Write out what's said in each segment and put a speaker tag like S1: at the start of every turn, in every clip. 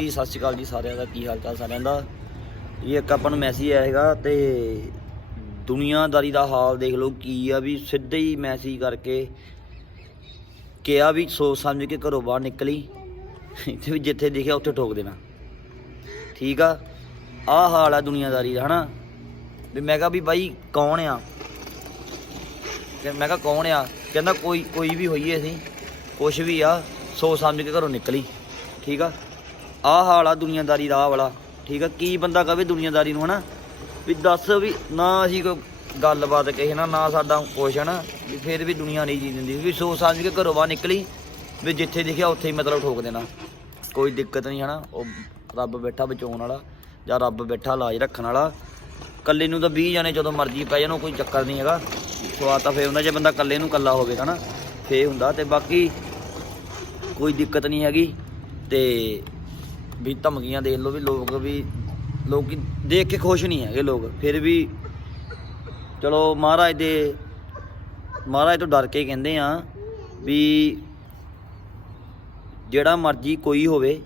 S1: ਜੀ, ਸਤਿ ਸ਼੍ਰੀ ਅਕਾਲ ਜੀ ਸਾਰਿਆਂ ਦਾ, ਕੀ ਹਾਲ ਚਾਲ ਸਾਰਿਆਂ ਦਾ? ਇਹ ਇੱਕ ਆਪਾਂ ਨੂੰ ਮੈਸੇਜ ਆਇਆ ਹੈਗਾ ਤੇ ਦੁਨੀਆਦਾਰੀ ਦਾ ਹਾਲ ਦੇਖ ਲਓ, ਕੀ ਆ ਵੀ ਸਿੱਧੇ ਹੀ ਮੈਸੇਜ ਕਰਕੇ ਕਿਹਾ ਵੀ ਸੋਚ ਸਮਝ ਕੇ ਘਰੋਂ ਬਾਹਰ ਨਿਕਲੀ। ਤੇ ਵੀ ਜਿੱਥੇ ਦਿਖਿਆ, ਉੱਥੇ ਠੋਕ ਦੇਣਾ। ਠੀਕ ਆ? ਆਹ ਹਾਲ ਆ ਦੁਨੀਆਦਾਰੀ ਦਾ, ਹਨਾ? ਵੀ ਮੈਂ ਕਿਹਾ ਵੀ ਬਾਈ, ਕੌਣ ਆ? ਮੈਂ ਕਿਹਾ, ਕੌਣ ਆ? ਕਹਿੰਦਾ ਕੋਈ ਕੋਈ ਵੀ ਹੋਈਏ ਅਸੀਂ, ਕੁਛ ਵੀ ਆ, ਸੋਚ ਸਮਝ ਕੇ ਘਰੋਂ ਨਿਕਲੀ। ਠੀਕ ਆ? ਆਹ ਹਾਲ ਆ ਦੁਨੀਆਦਾਰੀ ਦਾ ਆਹ ਵਾਲਾ। ਠੀਕ ਆ? ਕੀ ਬੰਦਾ ਕਵੇ ਦੁਨੀਆਦਾਰੀ ਨੂੰ, ਹਨਾ? ਵੀ ਦੱਸ ਵੀ ਨਾ ਅਸੀਂ ਕੋਈ ਗੱਲਬਾਤ ਕਹੇ ਨਾ ਨਾ ਸਾਡਾ ਕੁਛ, ਹਨਾ? ਵੀ ਫਿਰ ਵੀ ਦੁਨੀਆ ਨਹੀਂ ਜੀ ਦਿੰਦੀ। ਵੀ ਸੋਚ ਸਮਝ ਕੇ ਘਰੋਂ ਬਾਹਰ ਨਿਕਲੀ, ਵੀ ਜਿੱਥੇ ਦਿਖਿਆ ਉੱਥੇ ਹੀ ਮਤਲਬ ਠੋਕ ਦੇਣਾ। ਕੋਈ ਦਿੱਕਤ ਨਹੀਂ, ਹਨਾ? ਉਹ ਰੱਬ ਬੈਠਾ ਬਚਾਉਣ ਵਾਲਾ, ਜਾਂ ਰੱਬ ਬੈਠਾ ਇਲਾਜ ਰੱਖਣ ਵਾਲਾ। ਕੱਲੇ ਨੂੰ ਤਾਂ 20 ਜਾਣੇ ਜਦੋਂ ਮਰਜ਼ੀ ਪੈ ਜਾਣ, ਉਹ ਕੋਈ ਚੱਕਰ ਨਹੀਂ ਹੈਗਾ। ਸਵਾਦ ਤਾਂ ਫੇਰ ਹੁੰਦਾ, ਜੇ ਬੰਦਾ ਕੱਲੇ ਨੂੰ ਕੱਲਾ ਹੋਵੇ ਹਨਾ? ਫੇਰ ਹੁੰਦਾ। ਤੇ ਬਾਕੀ ਕੋਈ ਦਿੱਕਤ ਨਹੀਂ ਹੈਗੀ। ਤੇ ਵੀ ਧਮਕੀਆਂ ਦੇਖ ਲਓ ਵੀ ਲੋਕ ਵੀ ਲੋਕੀ ਦੇਖ ਕੇ ਖੁਸ਼ ਨਹੀਂ ਹੈਗੇ ਲੋਕ ਫਿਰ ਵੀ ਚਲੋ ਮਹਾਰਾਜ ਦੇ ਮਹਾਰਾਜ ਤੋਂ ਡਰ ਕੇ ਕਹਿੰਦੇ ਆ ਵੀ ਜਿਹੜਾ ਮਰਜ਼ੀ ਕੋਈ ਹੋਵੇ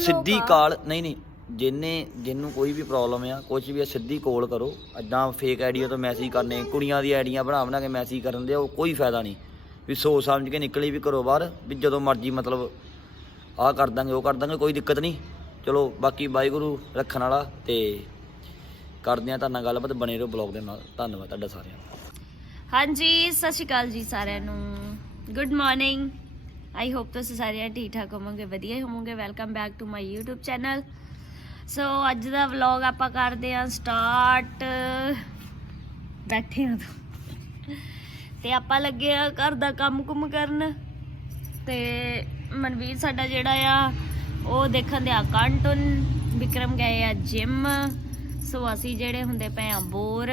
S1: ਸਿੱਧੀ ਕਾਲ ਨਹੀਂ ਨਹੀਂ ਜਿੰਨੇ ਜਿਹਨੂੰ ਕੋਈ ਵੀ ਪ੍ਰੋਬਲਮ ਆ ਕੁਝ ਵੀ ਆ ਸਿੱਧੀ ਕਾਲ ਕਰੋ ਅੱਦਾਂ ਫੇਕ ਆਈਡੀਆ ਤੋਂ ਮੈਸੇਜ ਕਰਨੇ ਕੁੜੀਆਂ ਦੀ ਆਈਡੀਆਂ ਬਣਾ ਬਣਾ ਕੇ ਮੈਸੇਜ ਕਰਨ ਦੇ ਉਹ ਕੋਈ ਫਾਇਦਾ ਨਹੀਂ। ਵੀ ਸੋਚ ਸਮਝ ਕੇ ਨਿਕਲੀ ਵੀ ਘਰੋਂ ਬਾਹਰ ਵੀ ਜਦੋਂ ਮਰਜ਼ੀ ਮਤਲਬ ਆਹ ਕਰ ਦਾਂਗੇ, ਉਹ ਕਰ ਦਾਂਗੇ, ਕੋਈ ਦਿੱਕਤ ਨਹੀਂ। ਚਲੋ, ਬਾਕੀ ਵਾਹਿਗੁਰੂ ਰੱਖਣ ਵਾਲਾ ਤੇ ਕਰਦੇ ਆ ਤੁਹਾਡੇ ਗੱਲਬਾਤ, ਬਣੇ ਰਹੋ ਬਲੌਗ ਦੇ ਨਾਲ। ਧੰਨਵਾਦ ਤੁਹਾਡਾ ਸਾਰਿਆਂ ਦਾ।
S2: ਹਾਂਜੀ, ਸਤਿ ਸ਼੍ਰੀ ਅਕਾਲ ਜੀ ਸਾਰਿਆਂ ਨੂੰ। ਗੁੱਡ ਮਾਰਨਿੰਗ ਆਈ ਹੋਪ ਤੁਸੀਂ ਸਾਰੇ ਠੀਕ ਠਾਕ ਹੋਵੋਗੇ, ਵਧੀਆ ਹੀ ਹੋਵੋਗੇ। Welcome back to my YouTube channel so ਅੱਜ ਦਾ ਵਲੌਗ ਆਪਾਂ ਕਰਦੇ ਹਾਂ ਸਟਾਰਟ ਬੈਠੇ ਹਾਂ ਤੇ। ਆਪਾਂ ਲੱਗੇ ਆ ਘਰ ਦਾ ਕੰਮ ਕੁਮ ਕਰਨ। ਤੇ ਮਨਵੀਰ ਸਾਡਾ ਜਿਹੜਾ ਆ ਉਹ ਦੇਖਣ ਦੇ ਆ ਕਾਰਟੂਨ। ਵਿਕਰਮ ਗਏ ਆ ਜਿਮ ਸੋ ਅਸੀਂ ਜਿਹੜੇ ਹੁੰਦੇ ਪਏ ਆ ਬੋਰ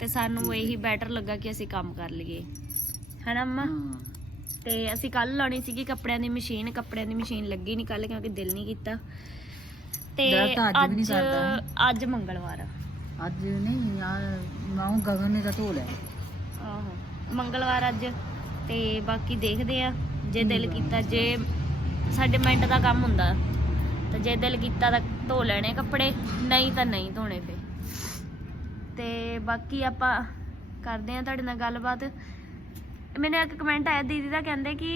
S2: ਤੇ ਸਾਨੂੰ ਇਹੀ ਬੈਟਰ ਲੱਗਾ ਕਿ ਅਸੀਂ ਕੰਮ ਕਰ ਲਈਏ। ਹਨਾ ਅੰਮਾ? ਤੇ ਅਸੀਂ ਕੱਲ ਲਾਉਣੀ ਸੀਗੀ ਕੱਪੜਿਆਂ ਦੀ ਮਸ਼ੀਨ। ਕੱਪੜਿਆਂ ਦੀ ਮਸ਼ੀਨ ਲੱਗੀ ਨਹੀਂ ਕੱਲ ਕਿਉਂਕਿ ਦਿਲ ਨਹੀਂ ਕੀਤਾ। ਤੇ
S3: ਅੱਜ
S2: ਅੱਜ ਮੰਗਲਵਾਰ ਆ।
S3: ਅੱਜ ਨਹੀਂ ਯਾਰ ਮਾਉ ਗਗਨ ਨੇ ਤਾਂ ਧੋ ਲਿਆ।
S2: ਆਹੋ। ਮੰਗਲਵਾਰ ਅੱਜ। ਤੇ ਬਾਕੀ ਦੇਖਦੇ ਆ। ਜੇ ਦਿਲ ਕੀਤਾ ਜੇ ਸਾਡੇ ਮਿੰਟ ਦਾ ਕੰਮ ਹੁੰਦਾ ਤਾਂ ਜੇ ਦਿਲ ਕੀਤਾ ਤਾਂ ਧੋ ਲੈਣੇ ਕੱਪੜੇ ਨਹੀਂ ਤਾਂ ਨਹੀਂ ਧੋਣੇ ਫੇ ਤੇ ਬਾਕੀ ਆਪਾਂ ਕਰਦੇ ਆ ਤੁਹਾਡੇ ਨਾਲ ਗੱਲਬਾਤ। ਮੈਨੂੰ ਇੱਕ ਕਮੈਂਟ ਆਇਆ ਦੀਦੀ ਦਾ ਕਹਿੰਦੇ ਕਿ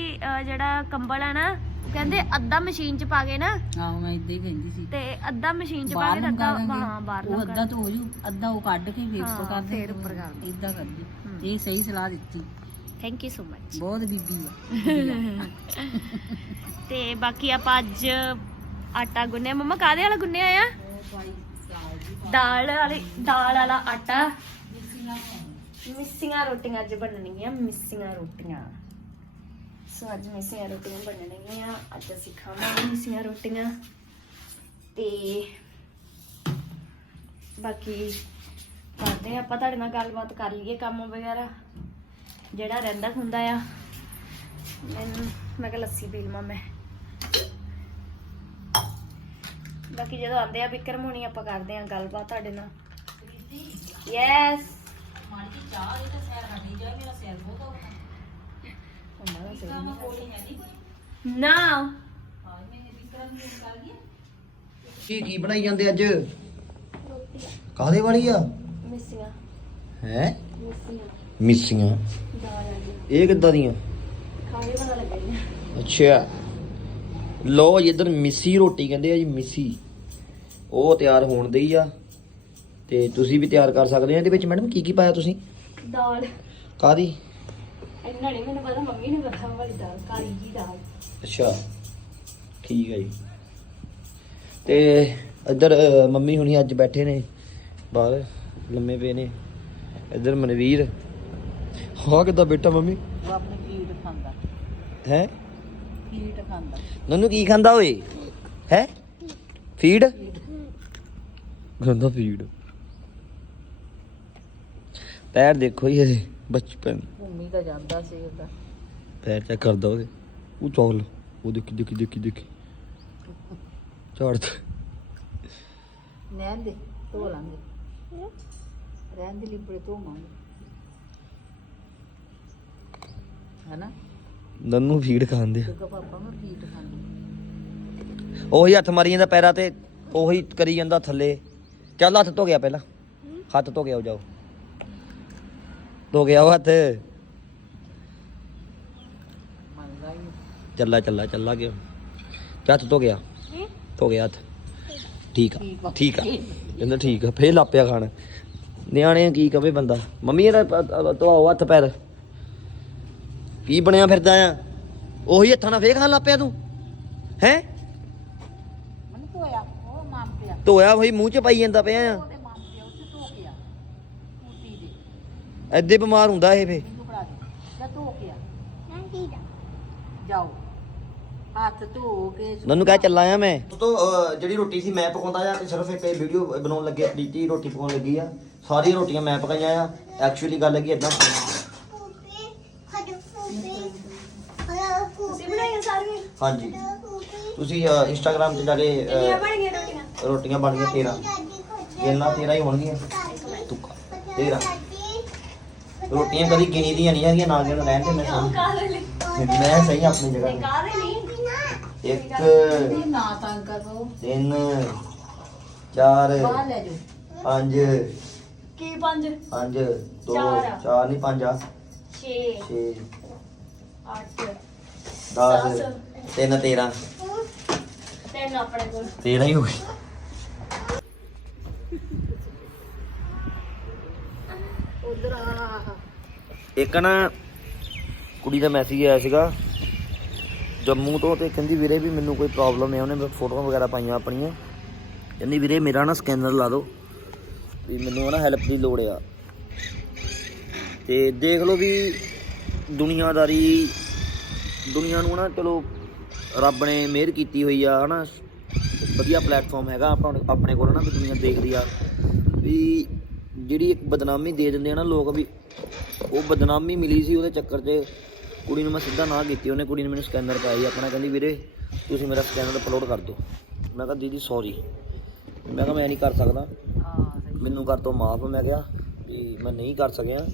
S2: ਜਿਹੜਾ ਕੰਬਲ ਹੈ ਨਾ ਉਹ ਕਹਿੰਦੇ ਅੱਧਾ ਮਸ਼ੀਨ 'ਚ ਪਾ ਕੇ ਨਾ
S3: ਆਹੋ ਮੈਂ ਇਦਾਂ ਹੀ ਕਹਿੰਦੀ ਸੀ।
S2: ਤੇ ਅੱਧਾ ਮਸ਼ੀਨ 'ਚ ਪਾ ਕੇ ਤੇ ਅੱਧਾ ਹਾਂ ਬਾਹਰ
S3: ਉਹ ਅੱਧਾ ਧੋ ਜੂ ਅੱਧਾ ਉਹ ਕੱਢ ਕੇ
S2: ਹਾਂ,
S3: ਕਰ ਦੇ
S2: ਫੇਰ ਉੱਪਰ ਕਰ।
S3: ਇਦਾਂ ਕਰਦੀ। ਇਹ ਸਹੀ ਸਲਾਹ ਦਿੱਤੀ।
S2: ਥੈਂਕ ਯੂ ਸੋ ਮਚ
S3: ਬਹੁਤ ਬੀਬੀ ਆ।
S2: ਤੇ ਬਾਕੀ ਆਪਾਂ ਅੱਜ ਆਟਾ ਗੁੰਨਿਆ। ਮੰਮਾ ਕਾਦੇ ਵਾਲਾ ਗੁੰਨਿਆ ਆ? ਦਾਲ ਵਾਲੀ ਦਾਲ ਵਾਲਾ ਆਟਾ। ਮਿੱਸੀਆਂ ਰੋਟੀਆਂ ਅੱਜ ਬਣਨਗੀਆਂ ਮਿੱਸੀਆਂ ਰੋਟੀਆਂ। ਸੋ ਅੱਜ ਮਿੱਸੀਆਂ ਰੋਟੀਆਂ ਬਣਨਗੀਆਂ ਅੱਜ ਅਸੀਂ ਖਾਵਾਂਗੇ ਮਿੱਸੀਆਂ ਰੋਟੀਆਂ। ਤੇ ਬਾਕੀ ਕਰਦੇ ਆਪਾਂ ਤੁਹਾਡੇ ਨਾਲ ਗੱਲਬਾਤ ਕਰ ਲਈਏ ਕੰਮ ਵਗੈਰਾ। ਜਿਹੜਾ ਰਹਿੰਦਾ ਹੁੰਦਾ ਆ। ਮੈਨੂੰ ਮੈਂ ਕਿਹਾ ਲੱਸੀ ਪੀ ਲਵਾਂ ਮੈਂ। ਬਾਕੀ ਜਦੋਂ ਆਉਂਦੇ ਆ ਵਿਕਰਮ ਹੋਣੀ ਆਪਾਂ ਕਰਦੇ ਆ ਗੱਲਬਾਤ ਤੁਹਾਡੇ ਨਾਲ। ਯੈਸ ਨਾ।
S1: ਕੀ ਕੀ ਬਣਾਈ ਜਾਂਦੇ ਅੱਜ? ਕਾਦੇ ਵਾਲੀ ਆ?
S2: ਮਿੱਸੀਆਂ।
S1: ਹੈ?
S2: ਮਿੱਸੀਆਂ।
S1: ਮਿੱਸੀਆਂ। ਇਹ ਕਿੱਦਾਂ ਦੀਆਂ?
S2: ਖਾਣੇ ਪਤਾ ਲੱਗਿਆ
S1: ਅੱਛਾ ਲੋ ਇੱਧਰ ਮਿੱਸੀ ਰੋਟੀ ਕਹਿੰਦੇ ਆ ਜੀ ਮਿੱਸੀ। ਉਹ ਤਿਆਰ ਹੋਣ ਦੀ ਆ। ਤੇ ਤੁਸੀਂ ਵੀ ਤਿਆਰ ਕਰ ਸਕਦੇ ਆ ਇਹਦੇ ਵਿੱਚ ਮੈਡਮ ਕੀ ਕੀ ਪਾਇਆ ਤੁਸੀਂ?
S2: ਦਾਲ।
S1: ਕਾਦੀ
S2: ਇੰਨਾ ਨਹੀਂ ਮੈਨੂੰ ਪਤਾ ਮੰਮੀ ਨੇ ਪਤਾ ਵਾਲੀ ਦਾਲ ਕਾਲੀ ਜੀ ਦਾਲ।
S1: ਅੱਛਾ। ਠੀਕ ਹੈ ਜੀ। ਤੇ ਇੱਧਰ ਮੰਮੀ ਹੁਣੀ ਅੱਜ ਬੈਠੇ ਨੇ ਬਾਹਰ ਲੰਮੇ ਪਏ ਨੇ। ਇੱਧਰ ਮਨਵੀਰ। ਹਾਂ ਕਿੱਦਾਂ ਬੇਟਾ ਮੰਮੀ?
S3: ਉਹ ਆਪਣੀ ਫੀਡ ਖਾਂਦਾ।
S1: ਹੈ?
S3: ਫੀਡ ਖਾਂਦਾ।
S1: ਨਨੂ ਕੀ ਖਾਂਦਾ ਓਏ? ਹੈ? ਫੀਡ? ਖਾਂਦਾ ਫੀਡ। ਪੈਰ ਦੇਖੋ ਜੀ ਇਹਦੇ ਬਚਪਨ।
S3: ਭੂਮੀ ਤਾਂ ਜਾਂਦਾ ਸੀ ਉਹਦਾ
S1: ਪੈਰ ਚੈੱਕ ਕਰਦਾ ਉਹਦੇ। ਉਹ ਚੌਲ ਉਹ ਦੇਖੀ ਦੇਖੀ ਦੇਖੀ ਦੇਖੀ। ਝਾੜਦਾ।
S3: ਨੈਣ ਦੇ ਧੋ ਲਾਂਗੇ। ਰਹਿਣ ਦੇ ਲਿਬੜੇ ਧੋਵਾਂਗੇ। ਹੈਨਾ?
S1: ਨਨੂ ਫੀਡ ਖਾਂਦੇ ਆ।
S3: ਕਿਉਂਕਿ ਪਾਪਾ ਮੈਂ ਫੀਡ ਖਾਂਦੀ।
S1: ਉਹੀ ਹੱਥ ਮਾਰੀ ਜਾਂਦਾ ਪੈਰਾਂ ਤੇ ਉਹੀ ਕਰੀ ਜਾਂਦਾ ਥੱਲੇ। ਚੱਲ ਹੱਥ ਧੋ ਗਿਆ ਪਹਿਲਾਂ। ਹੱਥ ਧੋ ਗਿਆ ਜਾਓ। ਧੋ ਗਿਆ ਉਹ ਹੱਥ।
S3: ਮੰਨਦਾ ਹੀ
S1: ਚੱਲਾ ਚੱਲਾ ਚੱਲਾ ਗਿਆ। ਤੇ ਹੱਥ ਧੋ ਗਿਆ। ਧੋ ਗਿਆ ਹੱਥ। ਠੀਕ ਆ ਠੀਕ ਆ। ਕਹਿੰਦਾ ਠੀਕ ਆ ਫੇਰ ਲਾਪਿਆ ਖਾਣ। ਨਿਆਣੇ ਕੀ ਕਵੇ ਬੰਦਾ। ਮੰਮੀ ਇਹਦਾ ਪ- ਅ- ਧੋਆਓ ਹੱਥ ਪੈਰ। ਕੀ ਬਣਿਆ ਫਿਰਦਾ ਆ? ਉਹੀ ਹੱਥਾਂ ਨਾਲ ਫੇਰ ਖਾਣ ਲਾਪਿਆ ਤੂੰ? ਹੈ?
S3: ਮਨ ਧੋਇਆ ਉਹ ਮਾਮ ਪਿਆ।
S1: ਧੋਇਆ ਉਹੀ ਮੂੰਹ ਚ ਪਾਈ ਜਾਂਦਾ ਪਿਆ ਆ।
S3: ਉਹਦੇ ਮਾਮ ਪਿਆ ਉੱਥੇ ਧੋ ਗਿਆ ਕੁੱਤੀ ਦੇ।
S1: ਐਦੇ ਬਿਮਾਰ ਹੁੰਦਾ ਇਹ ਫੇ
S3: ਮੈਨੂੰ ਬੜਾ ਦੇ। ਜਾ ਧੋ ਗਿਆ ਜਾਓ। ਹੱਥ ਧੋ ਕੇ
S1: ਮੈਨੂੰ ਕਹਿ ਚੱਲਾ ਆ ਮੈਂ। ਤੋਂ ਜਿਹੜੀ ਰੋਟੀ ਸੀ ਮੈਂ ਪਕਾਉਂਦਾ ਆ ਤੇ ਸਿਰਫ ਇੱਕ ਵੀਡੀਓ ਬਣਾਉਣ ਲੱਗੇ ਪ੍ਰੀਤੀ ਰੋਟੀ ਪਕਾਉਣ ਲੱਗੀ ਆ। ਸਾਰੀਆਂ ਰੋਟੀਆਂ ਮੈਂ ਪਕਾਈਆਂ ਆ। ਐਕਚੁਅਲੀ ਗੱਲ ਹੈਗੀ ਇਦਾਂ
S2: ਤੁਸੀਂ ਬਣਾਈਆਂ ਸਾਰੀਆਂ?
S1: ਹਾਂਜੀ। ਤੁਸੀਂ ਇੰਸਟਾਗ੍ਰam ਤੇ ਜਾ ਕੇ ਅਹ,
S2: ਬਣ ਗਈਆਂ ਰੋਟੀਆਂ?
S1: ਰੋਟੀਆਂ ਬਣ ਗਈਆਂ 13 ਇਹਨਾਂ 13 ਹੀ ਹੋਣਗੀਆਂ। ਤੁੱਕਾ 13 ਰੋਟੀਆਂ ਕਦੀ ਗਿਣੀ ਦੀਆਂ ਨਹੀਂ ਹੈਗੀਆਂ ਨਾ ਗਿਣ ਰਹਿਣ ਦੇ ਮੈਂ ਸਹੀ ਮੈਂ ਸਹੀ ਆਪਣੀ ਜਗ੍ਹਾ ਤੇ।
S2: ਕਾਹਦੇ ਲਈ?
S1: ਇੱਕ
S3: ਇਹ ਨਾ ਤੰਗ ਕਰੋ।
S1: ਤਿੰਨ ਚਾਰ
S3: ਬਾਹਰ ਲੈ ਜਾਓ।
S1: ਪੰਜ।
S2: ਕੀ ਪੰਜ?
S1: ਪੰਜ ਦੋ
S2: ਚਾਰ।
S1: ਨਹੀਂ ਪੰਜ ਆ।
S2: 6
S1: ਛੇ।
S2: 8
S1: ਦਸ
S2: ਦਸ।
S1: ਤਿੰਨ 13
S2: ਤਿੰਨ ਆਪਣੇ ਕੋਲ।
S1: 13 ਹੀ ਹੋ ਗਏ।
S3: ਉਧਰ ਆ
S1: ਇੱਕ ਨਾ ਕੁੜੀ ਦਾ ਮੈਸੇਜ ਆਇਆ ਸੀਗਾ। ਜੰਮੂ ਤੋਂ ਤੇ ਕਹਿੰਦੀ ਵੀਰੇ ਵੀ ਮੈਨੂੰ ਕੋਈ ਪ੍ਰੋਬਲਮ ਹੈ ਉਹਨੇ ਫੋਟੋਆਂ ਵਗੈਰਾ ਪਾਈਆਂ ਆਪਣੀਆਂ। ਕਹਿੰਦੀ ਵੀਰੇ ਮੇਰਾ ਨਾ ਸਕੈਨਰ ਲਾ ਦਿਓ। ਵੀ ਮੈਨੂੰ ਨਾ ਹੈਲਪ ਦੀ ਲੋੜ ਆ। ਤੇ ਦੇਖ ਲਓ ਵੀ ਦੁਨੀਆਦਾਰੀ ਦੁਨੀਆ ਨੂੰ ਨਾ ਚਲੋ ਰੱਬ ਨੇ ਮਿਹਰ ਕੀਤੀ ਹੋਈ ਆ, ਹਨਾ। ਵਧੀਆ ਪਲੇਟਫਾਰਮ ਹੈਗਾ ਆਪਾਂ ਆਪਣੇ ਕੋਲ ਨਾ ਦੁਨੀਆ ਦੇਖਦੀ ਆ। ਵੀ ਜਿਹੜੀ ਇੱਕ ਬਦਨਾਮੀ ਦੇ ਦਿੰਦੇ ਆ ਨਾ ਲੋਕ ਵੀ, ਉਹ ਬਦਨਾਮੀ ਮਿਲੀ ਸੀ ਉਹਦੇ ਚੱਕਰ 'ਚ ਕੁੜੀ ਨੂੰ ਮੈਂ ਸਿੱਧਾ ਨਾ ਕੀਤੀ, ਉਹਨੇ ਕੁੜੀ ਨੇ ਮੈਨੂੰ ਸਕੈਨਰ ਪਾਇਆ ਆਪਣਾ ਕਹਿੰਦੀ, ਵੀਰੇ, ਤੁਸੀਂ ਮੇਰਾ ਸਕੈਨਰ ਅਪਲੋਡ ਕਰ ਦਿਓ। ਮੈਂ ਕਿਹਾ, ਦੀਦੀ ਸੌਰੀ ਮੈਂ ਕਿਹਾ, ਮੈਂ ਨਹੀਂ ਕਰ ਸਕਦਾ। ਮੈਨੂੰ ਕਰ ਤੋਂ ਮਾਫ। ਮੈਂ ਕਿਹਾ, ਵੀ ਮੈਂ ਨਹੀਂ ਕਰ ਸਕਿਆ।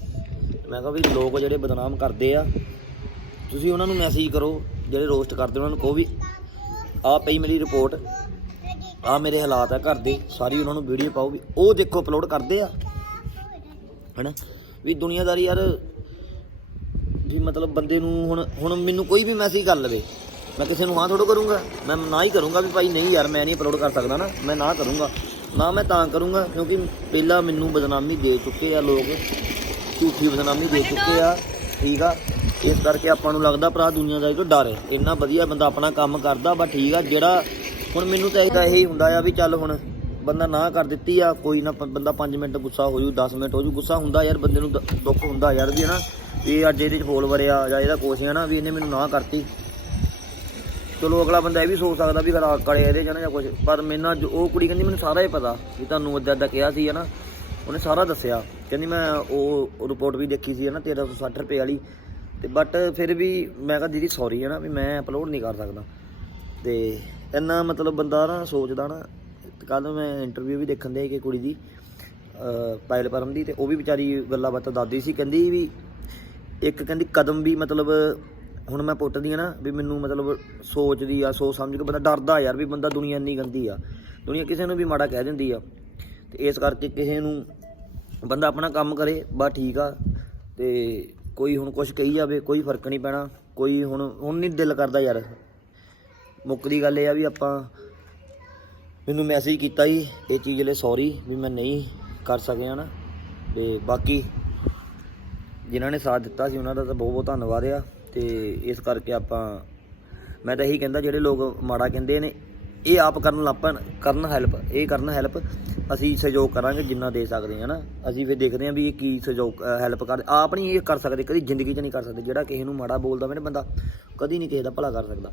S1: ਮੈਂ ਕਿਹਾ, ਵੀ ਲੋਕ ਜਿਹੜੇ ਬਦਨਾਮ ਕਰਦੇ ਆ ਤੁਸੀਂ ਉਹਨਾਂ ਨੂੰ ਮੈਸੇਜ ਕਰੋ ਜਿਹੜੇ ਰੋਸਟ ਕਰਦੇ ਉਹਨਾਂ ਨੂੰ ਕਹੋ ਵੀ ਆਹ ਪਈ ਮੇਰੀ ਰਿਪੋਰਟ ਆ ਮੇਰੇ ਹਾਲਾਤ ਆ ਘਰ ਦੇ ਸਾਰੀ ਉਹਨਾਂ ਨੂੰ ਵੀਡੀਓ ਪਾਓ ਵੀ ਉਹ ਦੇਖੋ ਅਪਲੋਡ ਕਰਦੇ ਆ। ਹੈਨਾ? ਵੀ ਦੁਨੀਆਦਾਰੀ ਯਾਰ ਵੀ ਮਤਲਬ ਬੰਦੇ ਨੂੰ ਹੁਣ ਹੁਣ ਮੈਨੂੰ ਕੋਈ ਵੀ ਮੈਸੇਜ ਕਰ ਲਵੇ ਮੈਂ ਕਿਸੇ ਨੂੰ ਹਾਂ ਥੋੜੋ ਕਰੂੰਗਾ ਮੈਂ ਨਾ ਹੀ ਕਰੂੰਗਾ ਵੀ ਭਾਈ ਨਹੀਂ ਯਾਰ ਮੈਂ ਨਹੀਂ ਅਪਲੋਡ ਕਰ ਸਕਦਾ ਨਾ ਮੈਂ ਨਾ ਕਰੂੰਗਾ। ਨਾ ਮੈਂ ਤਾਂ ਕਰੂੰਗਾ ਕਿਉਂਕਿ ਪਹਿਲਾਂ ਮੈਨੂੰ ਬਦਨਾਮੀ ਦੇ ਚੁੱਕੇ ਆ ਲੋਕ ਝੂਠੀ ਬਦਨਾਮੀ ਦੇ ਚੁੱਕੇ ਆ ਠੀਕ ਆ? ਇਸ ਕਰਕੇ ਆਪਾਂ ਨੂੰ ਲੱਗਦਾ ਭਰਾ ਦੁਨੀਆਦਾਰੀ ਤੋਂ ਡਰ ਹੈ। ਇੰਨਾ ਵਧੀਆ ਬੰਦਾ ਆਪਣਾ ਕੰਮ ਕਰਦਾ, ਬਸ ਠੀਕ ਆ। ਜਿਹੜਾ ਹੁਣ ਮੈਨੂੰ ਤਾਂ ਇਹਦਾ ਇਹੀ ਹੁੰਦਾ ਆ ਵੀ ਚੱਲ ਹੁਣ ਬੰਦਾ ਨਾ ਕਰ ਦਿੱਤੀ ਆ, ਕੋਈ ਨਾ ਪ- ਬੰਦਾ 5 ਮਿੰਟ ਗੁੱਸਾ ਹੋ ਜੂ 10 ਮਿੰਟ ਹੋ ਜੂ। ਗੁੱਸਾ ਹੁੰਦਾ ਯਾਰ, ਬੰਦੇ ਨੂੰ ਦੁੱਖ ਹੁੰਦਾ ਯਾਰ ਵੀ ਹਨਾ, ਵੀ ਅੱਜ ਇਹਦੇ ਚ ਫੋਲੋਵਰ ਆ ਜਾਂ ਇਹਦਾ ਕੁਛ ਹੈ ਨਾ, ਵੀ ਇਹਨੇ ਮੈਨੂੰ ਨਾ ਕਰਤੀ। ਚਲੋ ਅਗਲਾ ਬੰਦਾ ਇਹ ਵੀ ਸੋਚ ਸਕਦਾ ਵੀ ਕਰਾ ਕਰੇ ਇਹਦੇ ਜਾਂ ਜਾਂ ਕੁਝ ਪਰ ਮੈਨਾਂ ਜੋ- ਉਹ ਕੁੜੀ ਕਹਿੰਦੀ, ਮੈਨੂੰ ਸਾਰਾ ਹੀ ਪਤਾ ਵੀ ਤੁਹਾਨੂੰ ਅੱਦਾ ਅੱਦਾ ਕਿਹਾ ਸੀ ਹੈ ਨਾ ਉਹਨੇ ਸਾਰਾ ਦੱਸਿਆ। ਕਹਿੰਦੀ ਮੈਂ ਉਹ ਰਿਪੋਰਟ ਵੀ ਦੇਖੀ ਸੀ ਹੈ ਹਨਾ 1360 ਰੁਪਏ ਵਾਲੀ। ਤੇ ਬਟ ਫਿਰ ਵੀ ਮੈਂ ਕਿਹਾ, ਦੀਦੀ ਸੌਰੀ ਹੈ ਨਾ, ਵੀ ਮੈਂ ਅਪਲੋਡ ਨਹੀਂ ਕਰ ਸਕਦਾ। ਤੇ ਇੰਨਾ ਮਤਲਬ ਬੰਦਾ ਨਾ ਸੋਚਦਾ ਨਾ ਕੱਲ ਮੈਂ ਇੰਟਰਵਿਊ ਵੀ ਦੇਖਣ ਦੇ ਕਿ ਕੁੜੀ ਦੀ ਪਾਇਲ ਪਰਮ ਦੀ, ਤੇ ਉਹ ਵੀ ਵਿਚਾਰੀ ਗੱਲਾਂ ਬਾਤਾਂ ਦਾਦੀ ਸੀ, ਕਹਿੰਦੀ ਵੀ ਇੱਕ ਕਹਿੰਦੀ ਕਦਮ ਵੀ ਮਤਲਬ ਹੁਣ ਮੈਂ ਪੁੱਟਦੀ ਆ ਨਾ, ਵੀ ਮੈਨੂੰ ਮਤਲਬ ਸੋਚਦੀ ਆ, ਸੋਚ ਸਮਝ ਕੇ ਬੰਦਾ ਡਰਦਾ ਯਾਰ ਵੀ ਬੰਦਾ ਦੁਨੀਆ ਇੰਨੀ ਗੰਦੀ ਆ, ਦੁਨੀਆ ਕਿਸੇ ਨੂੰ ਵੀ ਮਾੜਾ ਕਹਿ ਦਿੰਦੀ ਆ। ਤੇ ਇਸ ਕਰਕੇ ਕਿਸੇ ਨੂੰ ਬੰਦਾ ਆਪਣਾ ਕੰਮ ਕਰੇ, ਬਸ ਠੀਕ ਆ, ਤੇ ਕੋਈ ਹੁਣ ਕੁਝ ਕਹੀ ਜਾਵੇ, ਕੋਈ ਫ਼ਰਕ ਨਹੀਂ ਪੈਣਾ, ਕੋਈ ਹੁਣ ਹੁਣ ਨਹੀਂ ਦਿਲ ਕਰਦਾ ਯਾਰ। ਮੁੱਕਦੀ ਗੱਲ ਇਹ ਆ ਵੀ ਆਪਾਂ ਮੈਨੂੰ ਮੈਸੇਜ ਕੀਤਾ ਜੀ ਇਹ ਚੀਜ਼ ਲਈ ਸੌਰੀ ਵੀ ਮੈਂ ਨਹੀਂ ਕਰ ਸਕਿਆ ਨਾ। ਤੇ ਬਾਕੀ ਜਿਨ੍ਹਾਂ ਨੇ ਸਾਥ ਦਿੱਤਾ ਸੀ, ਉਹਨਾਂ ਦਾ ਤਾਂ ਬਹੁਤ ਬਹੁਤ ਧੰਨਵਾਦ ਆ। ਤੇ ਇਸ ਕਰਕੇ ਆਪਾਂ, ਮੈਂ ਤਾਂ ਇਹੀ ਕਹਿੰਦਾ, ਜਿਹੜੇ ਲੋਕ ਮਾੜਾ ਕਹਿੰਦੇ ਨੇ, ਇਹ ਆਪ ਕਰਨ ਲੱਪਣ, ਕਰਨ ਹੈਲਪ ਇਹ ਕਰਨ ਹੈਲਪ ਅਸੀਂ ਸਹਿਯੋਗ ਕਰਾਂਗੇ ਜਿੰਨਾ ਦੇ ਸਕਦੇ ਹਾਂ ਨਾ। ਅਸੀਂ ਫਿਰ ਦੇਖਦੇ ਹਾਂ ਵੀ ਇਹ ਕੀ ਸਹਿਯੋਗ ਹੈਲਪ ਕਰ, ਆਪ ਨਹੀਂ ਇਹ ਕਰ ਸਕਦੇ, ਕਦੀ ਜ਼ਿੰਦਗੀ 'ਚ ਨਹੀਂ ਕਰ ਸਕਦੇ। ਜਿਹੜਾ ਕਿਸੇ ਨੂੰ ਮਾੜਾ ਬੋਲਦਾ ਹੋਵੇ ਨਾ ਬੰਦਾ, ਕਦੀ ਨਹੀਂ ਕਿਸੇ ਦਾ ਭਲਾ ਕਰ ਸਕਦਾ।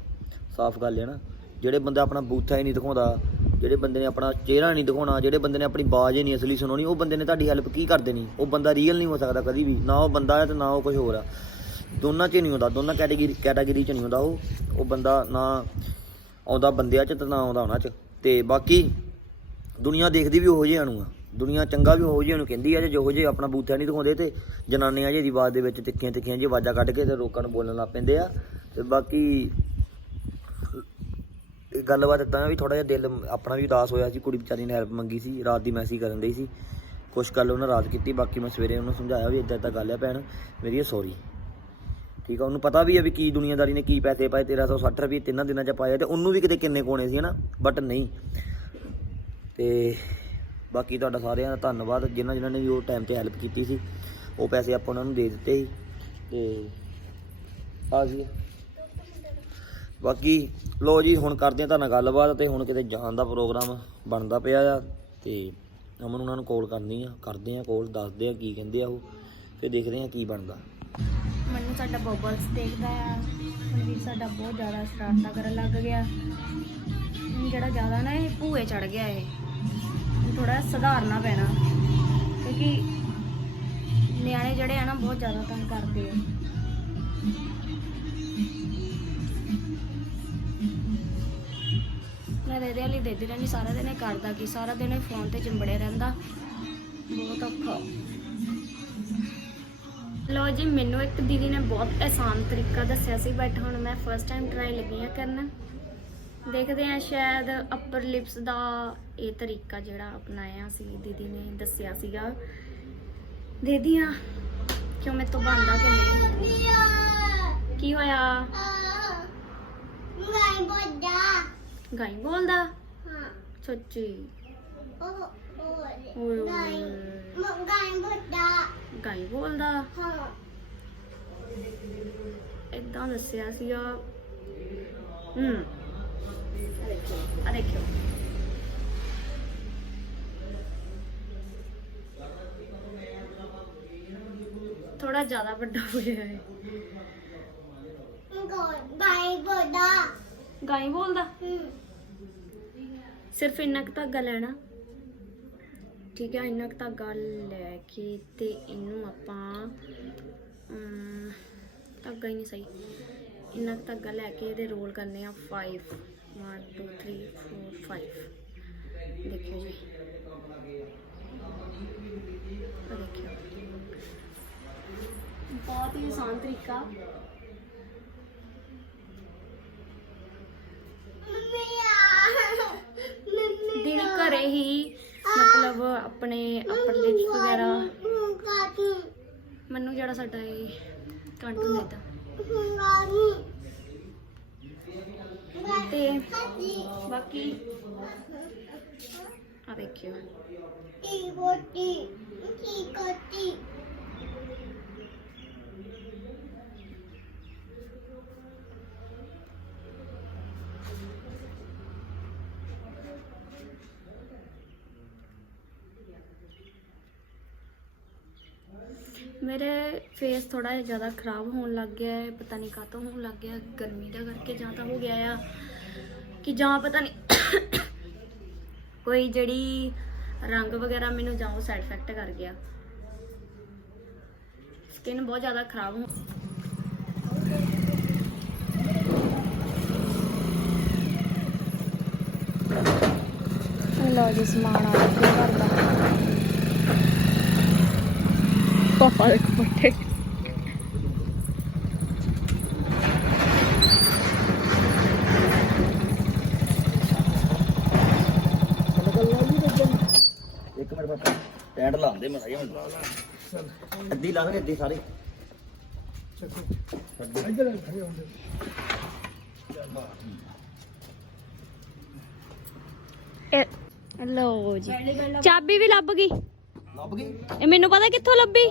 S1: ਸਾਫ਼ ਗੱਲ ਹੈ ਨਾ। ਜਿਹੜੇ ਬੰਦਾ ਆਪਣਾ ਬੂਥਾ ਹੀ ਨਹੀਂ ਦਿਖਾਉਂਦਾ, ਜਿਹੜੇ ਬੰਦੇ ਨੇ ਆਪਣਾ ਚਿਹਰਾ ਨਹੀਂ ਦਿਖਾਉਣਾ, ਜਿਹੜੇ ਬੰਦੇ ਨੇ ਆਪਣੀ ਆਵਾਜ਼ ਹੀ ਨਹੀਂ ਅਸਲੀ ਸੁਣਾਉਣੀ, ਉਹ ਬੰਦੇ ਨੇ ਤੁਹਾਡੀ ਹੈਲਪ ਕੀ ਕਰ ਦੇਣੀ ਉਹ ਬੰਦਾ ਰੀਅਲ ਨਹੀਂ ਹੋ ਸਕਦਾ ਕਦੀ ਵੀ। ਨਾ ਉਹ ਬੰਦਾ ਹੈ ਤੇ ਨਾ ਉਹ ਕੁਝ ਹੋਰ ਆ। ਦੋਨਾਂ 'ਚ ਨਹੀਂ ਹੁੰਦਾ, ਦੋਨਾਂ ਕੈਟਾਗਰੀ ਕੈਟਾਗਰੀ 'ਚ ਨਹੀਂ ਹੁੰਦਾ ਉਹ। ਉਹ ਬੰਦਾ ਨਾ ਆਉਂਦਾ ਬੰਦਿਆਂ 'ਚ ਤੇ ਨਾ ਆਉਂਦਾ ਉਹਨਾਂ 'ਚ। ਤੇ ਬਾਕੀ ਦੁਨੀਆ ਦੇਖਦੀ ਵੀ ਉਹੋ ਜਿਹਾ ਨੂੰ ਆ। ਦੁਨੀਆ ਚੰਗਾ ਵੀ ਉਹੋ ਜਿਹਾ ਨੂੰ ਕਹਿੰਦੀ ਆ, ਜੇ ਜਿਹੋ ਜਿਹੇ ਆਪਣਾ ਬੂਥਾ ਨਹੀਂ ਦਿਖਾਉਂਦੇ ਤੇ ਜਨਾਨੀਆਂ ਜਿਹੀ ਆਵਾਜ਼ ਦੇ ਵਿੱਚ ਤਿੱਖੀਆਂ ਤਿੱਖੀਆਂ ਜਿਹੀ ਆਵਾਜ਼ਾਂ ਕੱਢ ਕੇ ਤੇ ਲੋਕਾਂ ਨੂੰ ਬੋਲਣ ਲੱਗ ਪੈਂਦੇ ਆ। ਤੇ ਬਾਕੀ ਗੱਲਬਾਤ ਤਾਂ ਵੀ ਥੋੜਾ ਜਿਹਾ ਦਿਲ ਆਪਣਾ ਵੀ ਉਦਾਸ ਹੋਇਆ ਸੀ, ਕੁੜੀ ਵਿਚਾਰੀ ਨੇ ਹੈਲਪ ਮੰਗੀ ਸੀ, ਰਾਤ ਦੀ ਮੈਸੇਜ ਕਰਨ ਡਈ ਸੀ। ਕੁਛ ਗੱਲ ਉਹਨਾਂ ਰਾਤ ਕੀਤੀ, ਬਾਕੀ ਮੈਂ ਸਵੇਰੇ ਉਹਨੂੰ ਸਮਝਾਇਆ ਵੀ ਇਦਾਂ ਇਦਾਂ ਗੱਲ ਆ ਭੈਣ, ਮੇਰੀ ਇਹ ਸੌਰੀ ਠੀਕ ਆ, ਉਹਨੂੰ ਪਤਾ ਵੀ ਆ ਵੀ ਕੀ ਦੁਨੀਆਦਾਰੀ ਨੇ ਕੀ ਪੈਸੇ ਪਾਏ 1360 ਰੁਪਏ ਤਿੰਨਾਂ ਦਿਨਾਂ ਚ ਪਾਇਆ ਆ ਤੇ ਉਹਨੂੰ ਵੀ ਕਿਤੇ ਕਿੰਨੇ ਕੋਣੇ ਸੀ ਹਨਾ ਬਟ ਨਹੀਂ। ਤੇ ਬਾਕੀ ਤੁਹਾਡਾ ਸਾਰਿਆਂ ਦਾ ਧੰਨਵਾਦ, ਜਿਨ੍ਹਾਂ ਜਿਨ੍ਹਾਂ ਨੇ ਵੀ ਉਹ ਟਾਈਮ ਤੇ ਹੈਲਪ ਕੀਤੀ ਸੀ। ਉਹ ਪੈਸੇ ਆਪਾਂ ਉਹਨਾਂ ਨੂੰ ਦੇ ਦਿੱਤੇ ਸੀ। ਤੇ ਆ ਜੀ। ਬਾਕੀ ਲੋ ਜੀ, ਹੁਣ ਕਰਦੇ ਆ ਤਾਂ ਨਾਲ ਗੱਲਬਾਤ ਤੇ ਹੁਣ ਕਿਤੇ ਜਾਣ ਦਾ ਪ੍ਰੋਗਰਾਮ ਬਣਦਾ ਪਿਆ ਆ ਤੇ ਅਮਨ ਉਹਨਾਂ ਨੂੰ ਕਾਲ ਕਰਨੀ ਆ। ਕਰਦੇ ਆ ਕਾਲ ਦੱਸਦੇ ਆ ਕੀ ਕਹਿੰਦੇ ਆ ਉਹ, ਫਿਰ ਦੇਖਦੇ ਆ ਕੀ ਬਣਦਾ।
S2: ਮੈਨੂੰ ਸਾਡਾ ਬਬਲਸ ਦੇਖਦਾ ਆ। ਮਨਵੀਰ ਸਾਡਾ ਬਹੁਤ ਜ਼ਿਆਦਾ ਸ਼ਰਾਰਤਾਂ ਕਰਨ ਲੱਗ ਗਿਆ। ਜਿਹੜਾ ਜ਼ਿਆਦਾ ਨਾ ਇਹ ਭੂਏ ਚੜ ਗਿਆ ਇਹ। ਥੋੜਾ ਸੁਧਾਰਨਾ ਪੈਣਾ। ਕਿਉਂਕਿ ਨਿਆਣੇ ਜਿਹੜੇ ਆ ਨਾ, ਬਹੁਤ ਜ਼ਿਆਦਾ ਤੰਗ ਕਰਦੇ ਆ। ਮੈਂ ਦੇ ਲਈ ਦੇਦੀ ਰਹਿੰਦੀ, ਸਾਰਾ ਦਿਨ ਇਹ ਕਰਦਾ ਕੀ, ਸਾਰਾ ਦਿਨ ਇਹ ਫੋਨ ਤੇ ਚਿੰਬੜਿਆ ਰਹਿੰਦਾ। ਬਹੁਤ ਔਖਾ। ਲੋ ਜੀ, ਮੈਨੂੰ ਇੱਕ ਦੀਦੀ ਨੇ ਬਹੁਤ ਆਸਾਨ ਤਰੀਕਾ ਦੱਸਿਆ ਸੀ ਬਟ ਹੁਣ ਮੈਂ ਫਸਟ ਟਾਈਮ ਟਰਾਈ ਲੱਗੀ ਆ ਕਰਨਾ। ਦੇਖਦੇ ਆ ਸ਼ਾਇਦ ਅਪਰ ਲਿਪਸ ਦਾ ਇਹ ਤਰੀਕਾ ਜਿਹੜਾ ਅਪਣਾਇਆ ਸੀ ਦੀਦੀ ਨੇ ਦੱਸਿਆ ਸੀਗਾ। ਦੇਦੀ ਆ ਕਿਉਂ ਮੇਰੇ ਤੋਂ ਬਣਦਾ ਕਿ ਨਹੀਂ? ਕੀ ਹੋਇਆ? ਗਾਈ ਬੋਲਦਾ। ਸੱਚੀ? ਓਏ ਓਏ ਗਾਈ ਬੋਲਦਾ। ਇਦਾਂ ਦੱਸਿਆ ਸੀਗਾ। ਹੂੰ। ਆ ਦੇਖਿਓ ਥੋੜਾ ਜ਼ਿਆਦਾ ਵੱਡਾ ਹੋ ਗਿਆ ਹੈ ਗਾਈ ਬੋਲਦਾ? ਸਿਰਫ ਇੰਨਾ ਕੁ ਧਾਗਾ ਲੈਣਾ। ਠੀਕ ਹੈ ਇੰਨਾ ਕੁ ਧਾਗਾ ਲੈ ਕੇ ਤੇ ਇਹਨੂੰ ਆਪਾਂ ਅਮ, ਧਾਗਾ ਹੀ ਨਹੀਂ ਸਹੀ। ਇੰਨਾ ਕੁ ਧਾਗਾ ਲੈ ਕੇ ਇਹਦੇ ਰੋਲ ਕਰਨੇ ਆ 5 1 2 3 4 5 ਦੇਖਿਓ ਜੀ। ਦੇਖਿਓ। ਬਹੁਤ ਹੀ ਆਸਾਨ ਤਰੀਕਾ। ਦੀਦੀ ਘਰੇ ਹੀ ਮਤਲਬ ਆਪਣੇ ਅਪਰ ਲਿਪਸ ਵਗੈਰਾ। ਮੈਨੂੰ ਜਿਹੜਾ ਸਾਡਾ ਇਹ ਕਾਰਟੂਨ ਦਿੱਤਾ ਤੇ ਬਾਕੀ ਆ ਦੇਖਿਓ ਮੇਰੇ ਫੇਸ ਥੋੜਾ ਜਿਹਾ ਜ਼ਿਆਦਾ ਖਰਾਬ ਹੋਣ ਲੱਗ ਗਿਆ ਹੈ ਪਤਾ ਨਹੀਂ ਕਾਹਤੋਂ ਹੋਣ ਲੱਗ ਗਿਆ ਗਰਮੀ ਦਾ ਕਰਕੇ ਜਾਂ ਤਾਂ ਹੋ ਗਿਆ ਆ ਕਿ ਜਾਂ ਪਤਾ ਨਹੀਂ ਕੋਈ ਜਿਹੜੀ ਰੰਗ ਵਗੈਰਾ ਮੈਨੂੰ ਜਾਂ ਉਹ ਸਾਈਡ ਇਫੈਕਟ ਕਰ ਗਿਆ। ਸਕਿਨ ਬਹੁਤ ਜ਼ਿਆਦਾ ਖਰਾਬ ਹੋ ਲਓ ਜੀ, ਸਮਾਨ ਆ ਗਿਆ ਘਰ ਦਾ। ਪਾਪਾ ਦੇ ਕੱਪੜੇ
S1: ਟੈਂਟ ਲਾਉਂਦੇ ਮੈਂ ਸਹੀ ਹੁਣ। ਅੱਧੀ ਲਾ ਦੇ ਅੱਧੀ ਸਾਰੇ।
S2: ਲਓ ਜੀ। ਚਾਬੀ ਵੀ ਲੱਭ ਗਈ।
S1: ਲੱਭ ਗਈ?
S2: ਇਹ ਮੈਨੂੰ ਪਤਾ ਕਿੱਥੋਂ ਲੱਭੀ?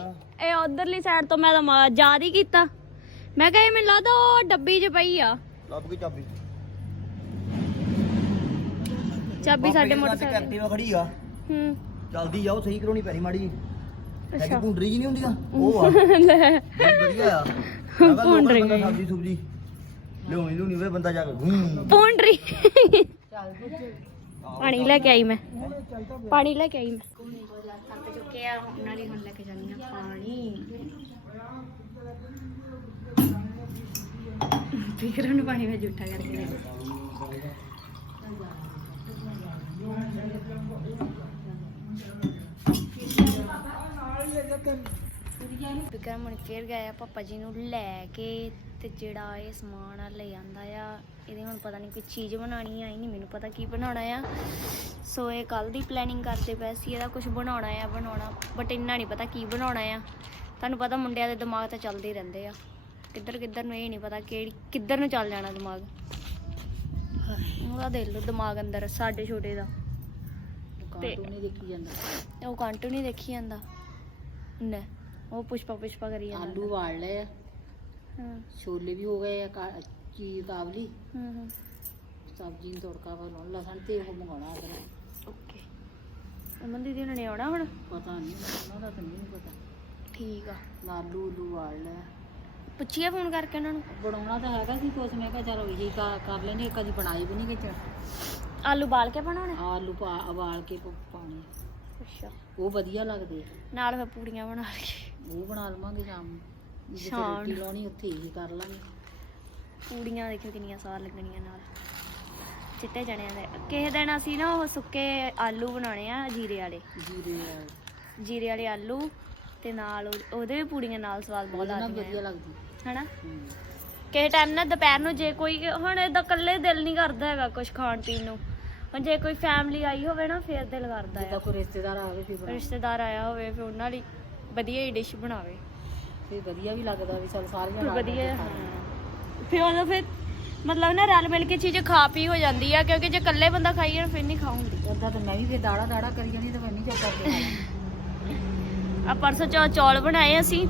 S2: ਇਹ ਉਧਰਲੀ ਸਾਈਡ ਤੋਂ ਮੈਂ ਤਾਂ ਯਾਦ ਹੀ ਕੀਤਾ। ਮੈਂ ਕਿਹਾ ਇਹ ਮੈਨੂੰ ਲੱਗਦਾ ਉਹ ਡੱਬੀ 'ਚ ਪਈ ਆ।
S1: ਲੱਭ ਗਈ ਚਾਬੀ।
S2: ਚਾਬੀ ਸਾਡੇ ਮੋਟਰਸਾਈਕਲ
S1: ਐਕਟਿਵਾ ਖੜੀ ਆ।
S2: ਹੂੰ।
S1: ਜਲਦੀ ਜਾਓ ਸਹੀ ਕਰਾਉਣੀ ਪੈਣੀ ਮਾੜੀ। ਹੈਗੀ
S2: ਅੱਛਾ।
S1: ਭੁੰਡਰੀ ਜੀ ਨਹੀਂ ਹੁੰਦੀਆਂ? ਉਹ ਆ।
S2: ਲੈ।
S1: ਵਧੀਆ ਆ।
S2: ਭੁੰਡਰੀ।
S1: ਸਬਜ਼ੀ ਸੁਬਜੀ ਲਿਆਉਣੀ ਲਿਆਉਣੀ ਵੇ ਬੰਦਾ ਜਾ ਕੇ ਹੂੰ
S2: ਪੌਂਡਰੀ ਪਾਣੀ ਲੈ ਕੇ ਆਈ ਮੈਂ। ਪਾਣੀ ਲੈ ਕੇ ਆਈ ਮੈਂ। ਥੱਕ ਚੁੱਕੇ ਆ ਉਹਨਾਂ ਲਈ ਹੁਣ ਲੈ ਕੇ ਜਾਂਦੀ ਆ ਪਾਣੀ ਫਿਕਰਾਂ ਨੂੰ ਪਾਣੀ ਵਿੱਚ ਜੁੱਠਾ ਕਰਕੇ ਲੈ। ਵਿਕਰਮ ਹੁਣ ਫੇਰ ਗਿਆ ਪਾਪਾ ਜੀ ਨੂੰ ਲੈ ਕੇ ਤੇ ਜਿਹੜਾ ਇਹ ਸਮਾਨ ਆ ਲੈ ਆਂਦਾ ਆ। ਇਹਦੇ ਹੁਣ ਪਤਾ ਨਹੀਂ ਕੋਈ ਚੀਜ਼ ਬਣਾਣੀ ਆ ਇਹ ਨਹੀਂ ਮੈਨੂੰ ਪਤਾ ਕੀ ਬਣਾਉਣਾ ਆ। ਸੋ ਇਹ ਕੱਲ ਦੀ ਪਲੈਨਿੰਗ ਕਰਦੇ ਪਏ ਸੀ ਇਹਦਾ ਕੁਝ ਬਣਾਉਣਾ ਆ ਬਣਾਉਣਾ ਬਟ ਇੰਨਾ ਨਹੀਂ ਪਤਾ ਕੀ ਬਣਾਉਣਾ ਆ। ਤੁਹਾਨੂੰ ਪਤਾ ਮੁੰਡਿਆਂ ਦੇ ਦਿਮਾਗ ਤਾਂ ਚੱਲਦੇ ਰਹਿੰਦੇ ਆ। ਕਿੱਧਰ ਕਿੱਧਰ ਨੂੰ ਇਹ ਨਹੀਂ ਪਤਾ ਕਿਹੜੀ ਕਿੱਧਰ ਨੂੰ ਚੱਲ ਜਾਣਾ ਦਿਮਾਗ। ਉਹਦਾ ਦੇਖ ਲਓ ਦਿਮਾਗ ਅੰਦਰ ਸਾਡੇ ਛੋਟੇ ਦਾ। ਤੇ-
S3: ਕਾਰਟੂਨ ਹੀ ਦੇਖੀ ਜਾਂਦਾ।
S2: ਉਹ ਕਾਂਟੂ ਨਹੀਂ ਦੇਖੀ ਜਾਂਦਾ। ਨਾ ਉਹ ਪੁਸ਼ਪਾ ਪੁਸ਼ਪਾ ਕਰੀ ਜਾਂਦਾ।
S3: ਆਲੂ ਵਾਲ ਲਏ ਆ।
S2: ਹਾਂ।
S3: ਛੋਲੇ ਵੀ ਹੋ ਗਏ ਆ ਕਾ- ਕਾਬਲੀ।
S2: ਹੂੰ ਹੂੰ।
S3: ਸਬਜ਼ੀ ਨੂੰ ਤੜਕਾ ਲਾਉਣ ਲਸਣ ਤੇ ਉਹ ਮੰਗਾਉਣਾ ਅਗਰ
S2: ਓਕੇ। ਅਮਨ ਦੀਦੀ ਨੇ ਆਉਣਾ ਹੁਣ?
S3: ਪਤਾ ਨਹੀਂ ਉਹਨਾਂ ਦਾ ਤਾਂ ਨਹੀਂ ਪਤਾ।
S2: ਠੀਕ ਆ।
S3: ਆਲੂ ਉਲੂ ਵਾਲ ਲਏ
S2: ਪੁੱਛੀਏ ਫੋਨ ਕਰਕੇ ਉਹਨਾਂ ਨੂੰ?
S3: ਬਣਾਉਣਾ ਤਾਂ ਹੈਗਾ ਸੀ ਕੁਛ ਮੈਂ ਕਿਹਾ ਚਲੋ ਇਹੀ ਕਰ ਕਰ ਲੈਨੇ ਕਦੀ ਬਣਾਈ ਵੀ ਨਹੀਂ ਕਿ
S2: ਆਲੂ ਬਾਲ ਕੇ ਬਣਾਉਣੇ?
S3: ਆਲੂ ਪਾ ਉਬਾਲ ਕੇ ਪ- ਪਾਉਣੇ
S2: ਅੱਛਾ।
S3: ਉਹ ਵਧੀਆ ਲੱਗਦੇ ਆ।
S2: ਨਾਲ ਫਿਰ ਪੂੜੀਆਂ ਬਣਾ ਲਈਏ
S3: ਉਹ ਬਣਾ ਲਵਾਂਗੇ ਸ਼ਾਮ ਨੂੰ। ਜਿੱਥੇ
S2: ਸ਼ਾਮ
S3: ਰੋਟੀ
S2: ਨੂੰ।
S3: ਲਾਉਣੀ ਉੱਥੇ ਇਹੀ ਕਰ ਲਾਂਗੇ।
S2: ਪੂੜੀਆਂ ਦੇਖੋ ਕਿੰਨੀਆਂ ਸਵਾਦ ਲੱਗਣੀਆਂ ਨਾਲ। ਚਿੱਟੇ ਚਣਿਆਂ ਦੇ ਕਿਸੇ ਦਿਨ ਅਸੀਂ ਨਾ ਉਹ ਸੁੱਕੇ ਆਲੂ ਬਣਾਉਣੇ ਆ ਜੀਰੇ ਵਾਲੇ।
S3: ਜੀਰੇ ਵਾਲੇ।
S2: ਜੀਰੇ ਵਾਲੇ ਆਲੂ ਤੇ ਨਾਲ ਉਹ- ਉਹਦੇ ਵੀ ਪੂੜੀਆਂ ਨਾਲ ਸਵਾਦ ਬਹੁਤ
S3: ਉਹਦੇ ਨਾਲ ਵਧੀਆ
S2: ਲੱਗਦੀਆਂ
S3: ਲੱਗਦੀ।
S2: ਹਨਾ?
S3: ਹੂੰ।
S2: ਕਿਸੇ ਟਾਈਮ ਨਾ ਦੁਪਹਿਰ ਨੂੰ ਜੇ ਕੋਈ ਹੁਣ ਏਦਾਂ ਇਕੱਲੇ ਦਿਲ ਨਹੀਂ ਕਰਦਾ ਹੈਗਾ ਕੁਝ ਖਾਣ ਪੀਣ ਨੂੰ। ਹੁਣ ਜੇ ਕੋਈ ਫੈਮਿਲੀ ਆਈ ਹੋਵੇ ਨਾ ਫਿਰ ਦਿਲ ਕਰਦਾ
S3: ਜਿੱਦਾਂ
S2: ਆ।
S3: ਕੋਈ ਰਿਸ਼ਤੇਦਾਰ ਆਵੇ ਫਿਰ ਬਣਾ
S2: ਰਿਸ਼ਤੇਦਾਰ ਆਇਆ ਹੋਵੇ ਫਿਰ ਉਹਨਾਂ ਲਈ ਵਧੀਆ ਹੀ ਡਿਸ਼ ਬਣਾਵੇ।
S3: ਫਿਰ ਵਧੀਆ ਵੀ ਲੱਗਦਾ ਵੀ ਚਲ ਸਾਰੀਆਂ ਨਾਲ
S2: ਵਧੀਆ
S3: ਕੇ
S2: ਹਾਂ। ਫਿਰ ਉਹਦਾ ਫਿਰ ਮਤਲਬ ਨਾ ਰਲ ਮਿਲ ਕੇ ਚੀਜ਼ ਖਾ ਪੀ ਹੋ ਜਾਂਦੀ ਆ ਕਿਉਂਕਿ ਜੇ ਇਕੱਲੇ ਬੰਦਾ ਖਾਈਏ ਨਾ ਫਿਰ ਨਹੀਂ ਖਾਉਂਦੀ
S3: ਓਦਾਂ ਤਾਂ ਮੈਂ ਵੀ ਫਿਰ ਦਾੜਾ ਦਾੜਾ ਕਰੀ ਜਾਣੀ ਤਾਂ ਮੈਂ ਨਹੀਂ ਚੁੱਪ ਖਾਣਾ
S2: ਆ ਪਰਸੋਂ ਚੌ ਚੌਲ ਬਣਾਏ ਅਸੀਂ।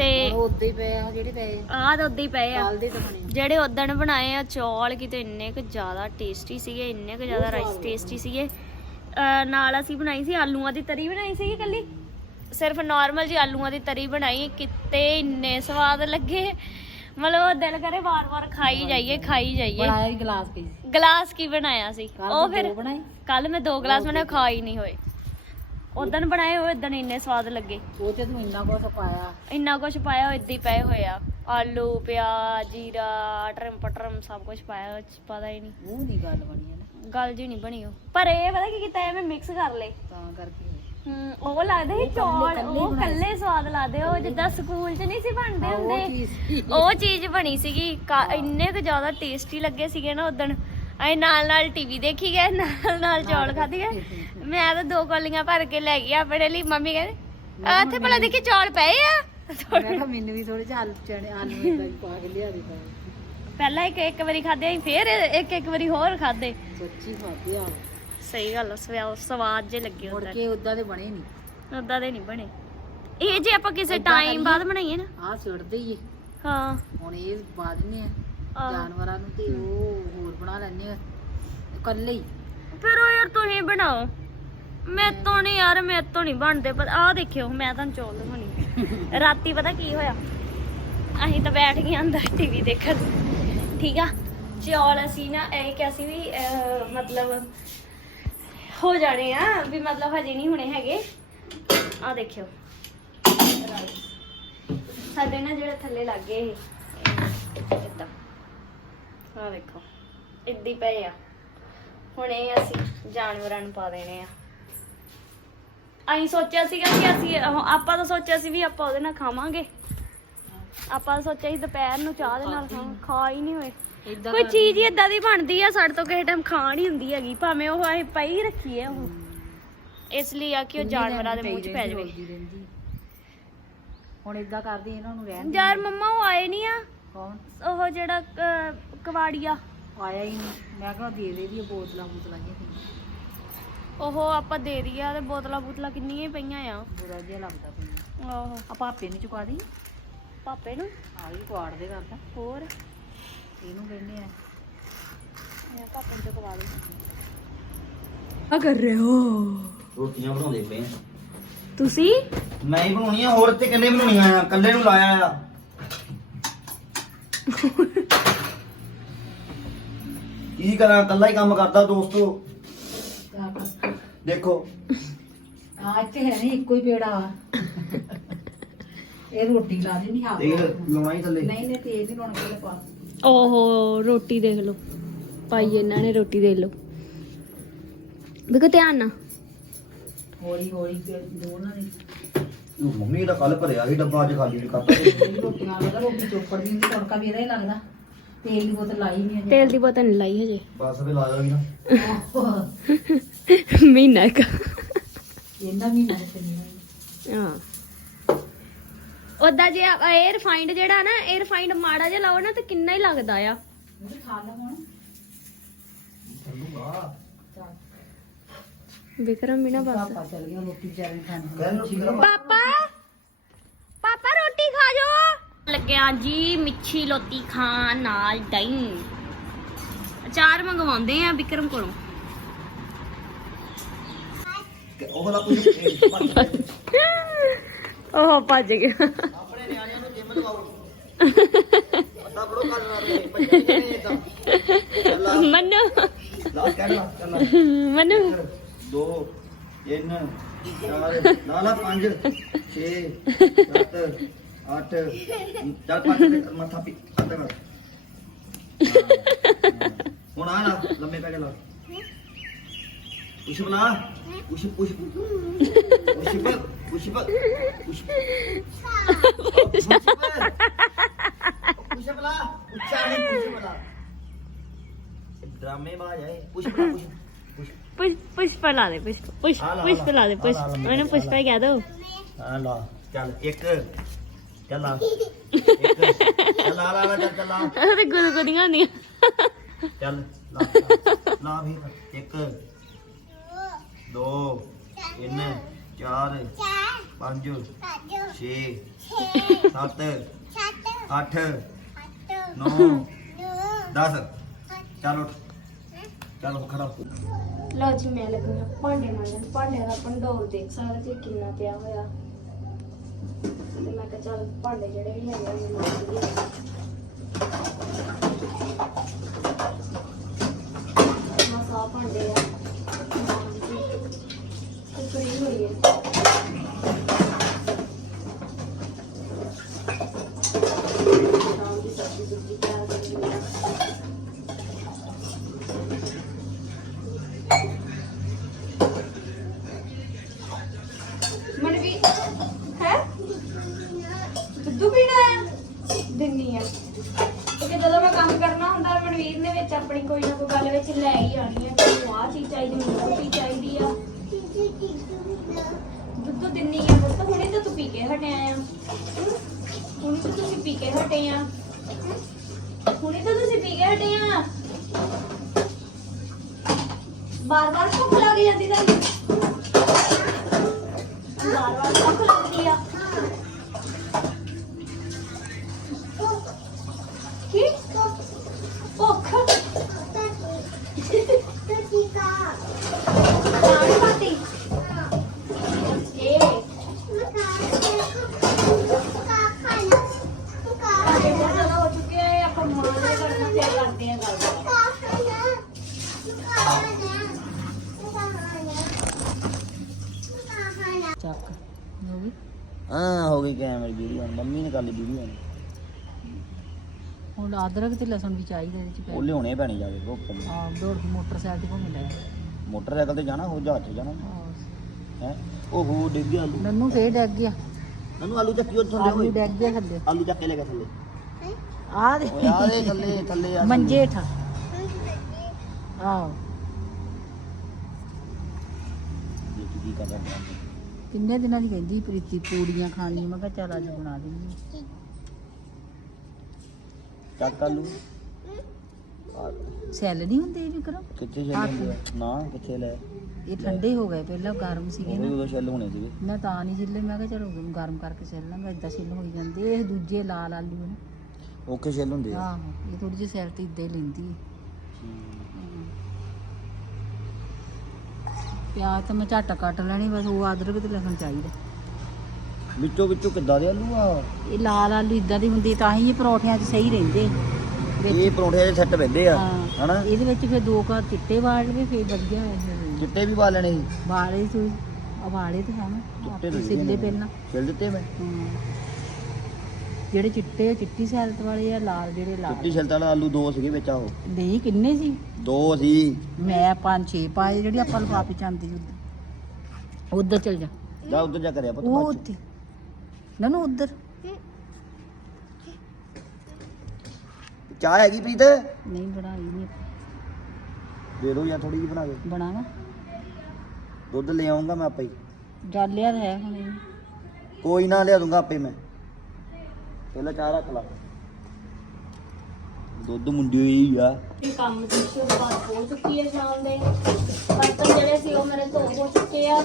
S2: ਤੇ
S3: ਉੱਦੇ ਹੀ ਪਏ ਆ ਜਿਹੜੇ ਪਏ
S2: ਆਹ ਤਾਂ ਉਦਾਂ ਹੀ ਪਏ ਆ।
S3: ਕੱਲ ਦੇ ਤਾਂ ਬਣੇ ਆ।
S2: ਜਿਹੜੇ ਉਦਣ ਬਣਾਏ ਆ ਚੌਲ ਕਿਤੇ ਇੰਨੇ ਕੁ ਜ਼ਿਆਦਾ ਟੇਸਟੀ ਸੀਗੇ ਇੰਨੇ ਕੁ ਜ਼ਿਆਦਾ ਰਾਈਸ ਟੇਸਟੀ ਸੀਗੇ। ਅਹ ਨਾਲ ਅਸੀਂ ਬਣਾਈ ਸੀ ਆਲੂਆਂ ਦੀ ਤਰੀ ਬਣਾਈ ਸੀਗੀ ਕੱਲੀ ਸਿਰਫ ਨਾਰਮਲ ਜੀ ਆਲੂਆਂ ਦੀ ਤਰੀ ਬਣਾਈ ਕਿਤੇ ਇੰਨੇ ਸਵਾਦ ਲੱਗੇ। ਮਤਲਬ ਦਿਲ ਕਰੇ ਵਾਰ-ਵਾਰ ਖਾਈ ਜਾਈਏ ਖਾਈ ਜਾਈਏ।
S3: ਬਣਾਇਆ ਗਲਾਸ ਪਈ
S2: ਗਲਾਸ ਕੀ ਬਣਾਇਆ ਸੀ? ਉਹ ਫਿਰ ਕੱਲ ਮੈਂ ਦੋ ਗਲਾਸ ਬਣਾਏ ਖਾ ਹੀ ਨਹੀਂ ਹੋਏ। ਉਦਣ ਬਣਾਏ ਹੋਏ ਉਦਣ ਇੰਨੇ ਸਵਾਦ ਲੱਗੇ।
S3: ਉਹ ਤੇ ਤੂੰ ਇੰਨਾ ਕੁਛ ਪਾਇਆ।
S2: ਇੰਨਾ ਕੁਝ ਪਾਇਆ ਹੋਇਆ ਏਦਾਂ ਹੀ ਪਏ ਹੋਏ ਆ। ਆਲੂ ਪਿਆਜ਼ ਜੀਰਾ ਟਰਮ ਪਟਰਮ ਸਭ ਕੁਝ ਪਾਇਆ ਉਹ 'ਚ ਪਤਾ ਹੀ ਨਹੀਂ।
S3: ਉਹ ਨਹੀਂ ਗੱਲ ਬਣੀ ਹੈ ਨਾ।
S2: ਗੱਲ ਜੀ ਨਹੀਂ ਬਣੀ ਉਹ। ਪਰ ਇਹ ਪਤਾ ਕੀ ਕੀਤਾ ਐਵੇਂ ਮਿਕਸ ਕਰ ਲਏ।
S3: ਤਾਂ ਕਰਕੇ।
S2: ਹਮ, ਉਹ ਲੱਗਦੇ ਸੀ
S3: ਉਹ
S2: ਚੌਲ ਉਹ ਕੱਲੇ ਸਵਾਦ ਲੱਗਦੇ ਉਹ ਜਿੱਦਾਂ ਸਕੂਲ 'ਚ ਨਹੀਂ ਸੀ ਬਣਦੇ
S3: ਹਾਂ, ਉਹ
S2: ਹੁੰਦੇ।
S3: ਚੀਜ਼ ਸੀ।
S2: ਉਹ ਚੀਜ਼ ਬਣੀ ਸੀਗੀ। ਕਾ- ਇੰਨੇ ਕੁ ਜ਼ਿਆਦਾ ਟੇਸਟੀ ਲੱਗੇ ਸੀਗੇ ਨਾ ਉਦਣ ਅਸੀਂ ਨਾਲ ਨਾਲ ਟੀਵੀ ਦੇਖੀ ਗਏ ਨਾਲ ਨਾਲ ਚੌਲ ਖਾਧੀ ਗਏ। ਮੈਂ ਤਾਂ ਦੋ ਕੋਲੀਆਂ ਭਰ ਕੇ ਲੈ ਗਈ ਆਪਣੇ ਲਈ। ਮੰਮੀ ਕਹਿੰਦੇ "ਆ, ਇੱਥੇ ਭਲਾ ਦੇਖੀ ਚੌਲ ਪਏ ਆ?
S3: ਮੈਂ ਕਿਹਾ ਮੈਨੂੰ ਵੀ ਥੋੜੇ ਜਿਹਾ ਆਲੂ ਚਣੇ ਆਲੂ ਏਦਾਂ ਹੀ ਪਾ ਕੇ ਲਿਆ ਦੇ
S2: ਪਹਿਲਾਂ ਇੱਕ ਇੱਕ ਵਾਰੀ ਖਾਦੇ ਅਸੀਂ ਫੇਰ ਇੱਕ ਇੱਕ ਵਾਰੀ ਹੋਰ ਖਾਦੇ
S3: ਸੱਚੀ ਖਾਦੇ ਆ।
S2: ਸਹੀ ਗੱਲ ਆ, ਸਵਾ- ਸਵਾਦ ਜੇ ਲੱਗੇ
S3: ਮੁੜ ਕੇ ਉਦਾਂ ਦੇ ਬਣੇ ਨਹੀਂ
S2: ਉਦਾਂ ਦੇ ਨਹੀਂ ਬਣੇ। ਇਹ ਜੇ ਆਪਾਂ ਕਿਸੇ
S3: ਏਦਾਂ
S2: ਟਾਈਮ। ਬਾਅਦ ਬਣਾਈਏ ਨਾ।
S3: ਆਹ ਸੁੱਟਦੇ ਹੀ
S2: ਹਾਂ।
S3: ਹੁਣ ਇਹ ਪਾ ਦਿੰਨੇ ਆ
S2: ਆਹ।
S3: ਜਾਨਵਰਾਂ ਨੂੰ ਤੇ ਉਹ ਹੋਰ ਬਣਾ ਲੈਣੇ ਆ। ਇਕੱਲੇ ਹੀ।
S2: ਫਿਰ ਉਹ ਯਾਰ ਤੁਸੀਂ ਬਣਾਓ। ਮੈਂ ਤੋਂ ਨਹੀਂ ਯਾਰ ਮੈਂ ਤੋਂ ਨਹੀਂ ਬਣਦੇ ਪਰ ਆਹ ਦੇਖਿਓ ਮੈਂ ਤੁਹਾਨੂੰ ਚੌਲ ਦਿਖਾਉਣੀ ਰਾਤੀ ਪਤਾ ਕੀ ਹੋਇਆ? ਅਸੀਂ ਤਾਂ ਬੈਠ ਗਏ ਅੰਦਰ ਟੀਵੀ ਦੇਖਣ। ਠੀਕ ਆ? ਚੌਲ ਅਸੀਂ ਨਾ ਇਹ ਕਿ ਅਸੀਂ ਵੀ ਮਤਲਬ ਹੋ ਜਾਣੇ ਆ ਵੀ ਮਤਲਬ ਹਜੇ ਨਹੀਂ ਹੋਣੇ ਹੈਗੇ। ਆ ਦੇਖਿਓ। ਸਾਡੇ ਨਾ ਜਿਹੜੇ ਥੱਲੇ ਲੱਗੇ ਇਹ। ਇਦਾਂ। ਆ ਦੇਖੋ। ਇੱਦੀ ਪਏ ਆ। ਹੁਣ ਇਹ ਅਸੀਂ ਜਾਨਵਰਾਂ ਨੂੰ ਪਾ ਦੇਣੇ ਆ। ਅਸੀਂ ਸੋਚਿਆ ਸੀਗਾ ਕਿ ਅਸੀਂ ਉਹ- ਆਪਾਂ ਤਾਂ ਸੋਚਿਆ ਸੀ ਵੀ ਆਪਾਂ ਉਹਦੇ ਨਾਲ ਖਾਵਾਂਗੇ। ਆਪਾਂ ਤਾਂ ਸੋਚਿਆ ਸੀ ਦੁਪਹਿਰ ਨੂੰ ਚਾਹ ਦੇ ਨਾਲ ਖਾਵਾਂ ਖਾ ਹੀ ਨਹੀਂ ਹੋਏ।
S3: ਇਦਾਂ
S2: ਕੋਈ ਚੀਜ਼ ਹੀ ਇਦਾਂ ਦੀ ਬਣਦੀ ਆ ਸਾਡੇ ਤੋਂ ਕਿਸੇ ਟਾਈਮ ਖਾਣ ਹੀ ਹੁੰਦੀ ਹੈਗੀ ਭਾਵੇਂ ਉਹ ਅਸੀਂ ਪਈ ਰੱਖੀਏ ਉਹ। ਇਸ ਲਈ ਆ ਕਿ ਉਹ ਜਾਨਵਰਾਂ ਦੇ ਮੂੰਹ 'ਚ ਪੈ ਜਾਵੇ।
S3: ਹੁਣ ਇਦਾਂ ਕਰਦੇ ਇਹਨਾਂ ਨੂੰ ਰਹਿਣ
S2: ਯਾਰ ਮੰਮਾ ਉਹ ਆਏ ਨਹੀਂ ਆ।
S3: ਕੌਣ?
S2: ਉਹ ਜਿਹੜਾ ਅਹ, ਕਵਾੜੀਆ।
S3: ਆਇਆ ਹੀ ਨਹੀਂ। ਮੈਂ ਕਿਹਾ ਦੇ ਦੇ ਦੀ ਬੋਤਲਾਂ ਬੋਤਲਾਂ ਜਿਹੀਆਂ।
S2: ਉਹ ਆਪਾਂ ਦੇ ਦਈਆ ਤੇ ਬੋਤਲਾਂ ਬੋਤਲਾਂ ਕਿੰਨੀਆਂ ਹੀ ਪਈਆਂ ਆ।
S3: ਬੁਰਾ ਜਿਹਾ ਲੱਗਦਾ ਪਿਆ।
S2: ਆਹੋ।
S3: ਆ ਪਾਪੇ ਨੂੰ ਚੁਕਾ ਦੀ
S2: ਪਾਪੇ ਨੂੰ?
S3: ਆ ਵੀ ਕੁਆੜ ਦੇ ਕਰਦਾ
S2: ਹੋਰ?
S3: ਇਹਨੂੰ ਕਹਿੰਦੇ ਆ।
S2: ਮੈਂ ਪਾਪੇ ਨੂੰ ਚਕਵਾ ਲਈ
S3: ਆ ਕਰ ਰਹੇ ਹੋ?
S1: ਰੋਟੀਆਂ ਬਣਾਉਂਦੇ ਪਏ ਆ।
S2: ਤੁਸੀਂ?
S1: ਮੈਂ ਹੀ ਬਣਾਉਣੀਆਂ ਹੋਰ ਤੇ ਕਿੰਨੇ ਬਣਾਉਣੀਆਂ ਆ? ਕੱਲੇ ਨੂੰ ਲਾਇਆ ਆ। ਕੀ ਕਰਾਂ ਕੱਲਾ ਹੀ ਕੰਮ ਕਰਦਾ ਦੋਸਤੋ। ਦੇਖੋ।
S3: ਆ ਇੱਥੇ ਹੈ ਨਹੀਂ ਇੱਕੋ ਹੀ ਪੇੜਾ ਵਾ ਇਹ ਰੋਟੀ ਲਾ ਦੇਣੀ ਹਾਂ
S1: ਤੇਲ ਹੀ ਥੱਲੇ।
S3: ਨਹੀਂ ਨਹੀਂ ਤੇਲ ਨਹੀਂ ਲਾਉਣਾ ਪਹਿਲੇ ਪਾ।
S2: ਓਹੋ ਰੋਟੀ ਦੇਖ ਲਓ। ਪਾਈ ਇਹਨਾਂ ਨੇ ਰੋਟੀ ਦੇਖ ਲਓ। ਦੇਖੋ ਧਿਆਨ ਨਾਲ।
S3: ਹੌਲੀ ਹੌਲੀ ਤੇ ਦੋਨਾਂ ਨੇ।
S1: ਉਹ ਮੰਮੀ ਦਾ ਕੱਲ ਭਰਿਆ ਸੀ ਡੱਬਾ ਅੱਜ ਖਾਲੀ ਕਰਤਾ
S3: ਰੋਟੀਆਂ ਲਗਾ ਰੋਟੀ ਚੋਪੜ ਦੀ ਹੁੰਦੀ ਤੜਕਾ ਵੀ ਇਹਦਾ ਹੀ ਲੱਗਦਾ। ਤੇਲ ਦੀ ਬੋਤਲ ਲਾਈ ਨਹੀਂ ਅਜੇ।
S2: ਤੇਲ ਦੀ ਬੋਤਲ ਨਹੀਂ ਲਾਈ ਹਜੇ।
S1: ਬਸ ਵੀ ਲਾ ਜਾਗੀ ਨਾ।
S2: ਮਹੀਨਾ ਇੱਕ
S3: ਇਹਦਾ
S2: ਹਾਂ ਉਦਾਂ ਜੇ ਇਹ ਰਿਫਾਈਂਡ ਜਿਹੜਾ ਨਾ ਇਹ ਰਿਫਾਈਂਡ ਮਾੜਾ ਜਿਹਾ ਲਾਓ ਨਾ ਤੇ ਕਿੰਨਾ ਹੀ ਲੱਗਦਾ ਆ
S3: ਨਹੀਂ ਖਾ ਲਾ ਹੁਣ
S1: ਚੱਲੂਗਾ
S2: ਵਿਕਰਮ ਵੀ ਨਾ ਬਸ
S3: ਪਾਪਾ ਚੱਲ ਗਿਆ ਰੋਟੀ ਚਾਰੇ ਖਾਣੀ
S1: ਕਹਿਣ ਨੂੰ
S2: ਪਾਪਾ ਪਾਪਾ ਰੋਟੀ ਖਾ ਜੋ ਲੱਗਿਆ ਜੀ ਮਿੱਠੀ ਲੋਤੀ ਖਾਣ ਨਾਲ ਦਹੀਂ ਅਚਾਰ ਮੰਗਵਾਉਂਦੇ ਆ ਵਿਕਰਮ ਕੋਲੋਂ
S1: ਉਹ ਲਾ ਕੁਝ
S2: ਉਹ ਭੱਜ ਗਿਆ।
S1: ਆਪਣੇ ਨਿਆਣਿਆਂ ਨੂੰ ਜਿੰਮ ਲਗਾਓ ਅੱਧਾ ਬੜੋ ਕਰ ਰਹੇ ਬੱਚੇ ਨੇ ਇਦਾਂ
S2: ਮਨੂ।
S1: ਲਾ ਕਰ ਲਾ ਕਰ ਲਾ
S2: ਮਨੂ।
S1: ਦੋ ਤਿੰਨ ਚਾਰ ਲਾ ਲਾ ਪੰਜ ਛੇ ਸੱਤ ਅੱਠ ਚੱਲ ਪੰਜ ਮੱਥਾ ਪੀ ਅੱਧਾ ਹੁਣ ਆ ਲਾ ਲੰਮੇ ਪੈ ਕੇ ਲਾ।
S2: ਪੁਸ਼ਪ ਪੁਸ਼ਪ ਪੁਸ਼ਪ ਲਾ ਦੇ ਪੁਸ਼
S1: ਆ ਲਾ, ਲਾ,
S2: ਉਹਨੂੰ ਪੁਸ਼ਪਾ ਹੀ ਕਹਿ ਦੋ
S1: ਹਾਂ ਲਾ ਚੱਲ ਇੱਕ ਚੱਲ ਆ ਦੋ ਤਿੰਨ ਚਾਰ ਪੰਜ ਛੇ ਸੱਤ ਅੱਠ ਨੌ 10 ਚੱਲ ਉੱਠ। ਚੱਲ ਉੱਠ, ਖੜਾ ਹੋ।
S2: ਲਓ ਜੀ ਮੈਂ ਲੱਗੀ ਹਾਂ ਭਾਂਡੇ ਮਾਂਜਣ। ਭਾਂਡੇ ਦਾ ਭੰਡੋਲ ਦੇਖ ਸਕਦੇ ਜੀ ਕਿੰਨਾ ਪਿਆ ਹੋਇਆ। ਤੇ ਮੈਂ ਕਿਹਾ ਚੱਲ ਭਾਂਡੇ ਜਿਹੜੇ ਵੀ ਹੈਗੇ ਨੇ ਮਾਂਜ ਲਈਏ ਮਸਾ ਭਾਂਡੇ ਆ ਮਾਂਜ ਕੇ ਤੇ ਫਰੀ ਹਾਂ ਹੋ
S3: ਗਈ
S1: ਕੈਮਰੇ ਵੀਡੀਓ ਮੰਮੀ ਨੇ ਕਰ ਲਈ ਵੀਡੀਓ
S3: ਹੁਣ ਅਦਰਕ ਤੇ ਲਸਣ ਵੀ ਚਾਹੀਦਾ ਇਹਦੇ ਚ
S1: ਉਹ ਲਿਆਉਣੇ ਪੈਣੀ ਜਾਵੇ ਭੁੱਖ ਨੂੰ।
S3: ਆ ਦੌੜ ਕੇ ਮੋਟਰਸਾਈਕਲ ਤੇ ਘੁੰਮ ਲੈ
S1: ਮੋਟਰਸਾਈਕਲ ਤੇ ਜਾਣਾ ਹੋ ਜਹਾਜ਼ ਤੇ ਜਾਣਾ। ਹੈ। ਉਹ ਹੋ ਡਿੱਗ ਗਿਆ ਆਲੂ।
S3: ਨੰਨੂ ਫੇਰ ਡੱਗ ਗਿਆ।
S1: ਨਨੂੰ ਆਲੂ ਚੱਕੀ ਉਹ ਥੱਲੇ
S3: ਆਲੂ
S1: ਹੋਏ
S3: ਡੱਗ ਗਿਆ ਥੱਲੇ।
S1: ਆਲੂ ਚੱਕ ਕੇ ਲੈ ਗਿਆ ਥੱਲੇ।
S3: ਆ ਦੇ।
S1: ਓਏ ਆ ਦੇ ਥੱਲੇ ਥੱਲੇ ਆ
S3: ਮੰਜੇ ਠਾ ਆਹ।
S1: ਦੇਖ ਕੀ ਕਰ ਰਿਹਾ
S3: ਕਿੰਨੇ ਦਿਨਾਂ ਦੀ ਕਹਿੰਦੀ ਪ੍ਰੀਤੀ ਪੂੜੀਆਂ ਖਾਣੀਆਂ ਮੈਂ ਕਿਹਾ ਚੱਲ ਅੱਜ ਬਣਾ ਦਿੰਦੀ
S1: ਚੱਕ ਆਲੂ।
S3: ਸੈੱਲ ਨਹੀਂ ਹੁੰਦੇ ਇਹ ਵਿਕਰਮ?
S1: ਕਿੱਥੇ ਆ? ਨਾ ਕਿੱਥੇ ਲੈ?
S3: ਇਹ ਠੰਡੇ ਹੋ ਗਏ ਪਹਿਲਾਂ ਗਰਮ ਸੀਗੇ
S1: ਵੀ
S3: ਨਾ।
S1: ਉਦੋਂ ਛੱਲ ਹੋਣੇ ਸੀਗੇ।
S3: ਮੈਂ ਤਾਂ ਨਹੀਂ ਛਿੱਲੇ ਮੈਂ ਕਿਹਾ ਚਲੋ ਗਰਮ ਕਰਕੇ ਛਿੱਲ ਲਾਂਗਾ ਇਦਾਂ ਛਿੱਲ ਹੋਈ ਜਾਂਦੇ ਇਹ ਦੂਜੇ ਲਾਲ ਆਲੂ ਨੇ।
S1: ਓਕੇ ਛੱਲ ਹੁੰਦੇ ਆ।
S3: ਆਹੋ ਇਹ ਥੋੜੀ ਜਿਹੀ ਸੈਲ ਤੇ ਇਦਾਂ ਹੀ ਲੈਂਦੀ ਹੈ ਪਿਆਜ਼ ਤਾਂ ਮੈਂ ਝੱਟ ਕੱਟ ਲੈਣੀ ਬਸ ਉਹ ਅਦਰਕ ਤੇ ਲਸਣ ਚਾਹੀਦਾ।
S1: ਵਿੱਚੋਂ ਵਿੱਚੋਂ ਕਿੱਦਾਂ ਦੇ ਆਲੂ ਆ?
S3: ਇਹ ਲਾਲ ਆਲੂ ਇਦਾਂ ਦੀ ਹੁੰਦੀ ਤਾਂ ਹੀ ਇਹ ਪਰੌਠਿਆਂ 'ਚ ਸਹੀ ਰਹਿੰਦੇ। ਵਿੱਚ
S1: ਇਹ ਪਰੌਂਠੇ ਦੇ ਸੈੱਟ ਪੈਂਦੇ ਆ
S3: ਹਾਂ।
S1: ਹਨਾ?
S3: ਇਹਦੇ ਵਿੱਚ ਫਿਰ ਦੋ ਕਾ ਚਿੱਟੇ ਵਾਲ ਲਵੇ ਫਿਰ ਵਧੀਆ ਇਹ
S1: ਚਿੱਟੇ ਵੀ ਪਾ ਲੈਣੇ ਸੀ?
S3: ਵਾਲੇ ਤੋਂ ਵਾਲੇ ਤੇ ਹਨ
S1: ਚਿੱਟੇ ਤਾਂ
S3: ਸਿੱਲੇ ਪਹਿਲਾਂ।
S1: ਛਿੱਲ ਦਿੱਤੇ ਮੈਂ?
S3: ਹਾਂ। ਜਿਹੜੇ ਚਿੱਟੇ ਚਿੱਟੀ ਸੈਲਤ ਵਾਲੇ ਆ ਲਾਲ ਜਿਹੜੇ ਲਾਲ
S1: ਚਿੱਟੀ ਛਿਲਤ ਵਾਲਾ ਆਲੂ ਦੋ ਸੀਗੇ ਵਿੱਚ ਆਹੋ।
S3: ਨਹੀਂ ਕਿੰਨੇ ਸੀ?
S1: ਦੋ ਸੀ।
S3: ਮੈਂ ਪੰਜ ਛੇ ਪਾਏ ਜਿਹੜੀ ਆਪਾਂ ਲਫਾਫੇ ਚ ਆਂਦੀ ਉਧਰ ਉਧਰ ਚਲ ਜਾ।
S1: ਜਾ ਉਧਰ ਜਾ ਕਰਿਆ ਪੁੱਤ
S3: ਉਹ
S1: ਬਾਅਦ ਚ।
S3: ਉੱਥੇ। ਨਨੂ ਉਧਰ।
S1: ਚਾਹ ਹੈਗੀ ਪ੍ਰੀਤ?
S3: ਨਹੀਂ ਬਣਾਈ ਨਹੀਂ
S1: ਦੇ ਦੋ ਜਾਂ ਥੋੜੀ ਜਿਹੀ ਬਣਾ ਕੇ
S3: ਬਣਾਵਾ?
S1: ਦੁੱਧ ਲੈ ਆਉਂਗਾ ਮੈਂ ਆਪੇ ਹੀ।
S3: ਡਾਲਿਆ ਤਾਂ ਹੈ ਹੁਣ।
S1: ਕੋਈ ਨਾ ਲਿਆ ਦੂੰਗਾ ਆਪੇ ਮੈਂ। ਪਹਿਲਾਂ ਚਾਹ ਰੱਖ ਲਾ। ਦੁੱਧ ਮੁੰਡੀ ਹੋਈ ਆ।
S2: ਇਹ ਕੰਮ ਦੀ ਸ਼ੁਰੂਆਤ ਹੋ ਚੁੱਕੀ ਹੈ ਸ਼ਾਮ ਦੇ। ਬਰਤਨ ਜਿਹੜੇ ਸੀ ਉਹ ਮੇਰੇ ਧੋ ਹੋ ਚੁੱਕੇ ਆ।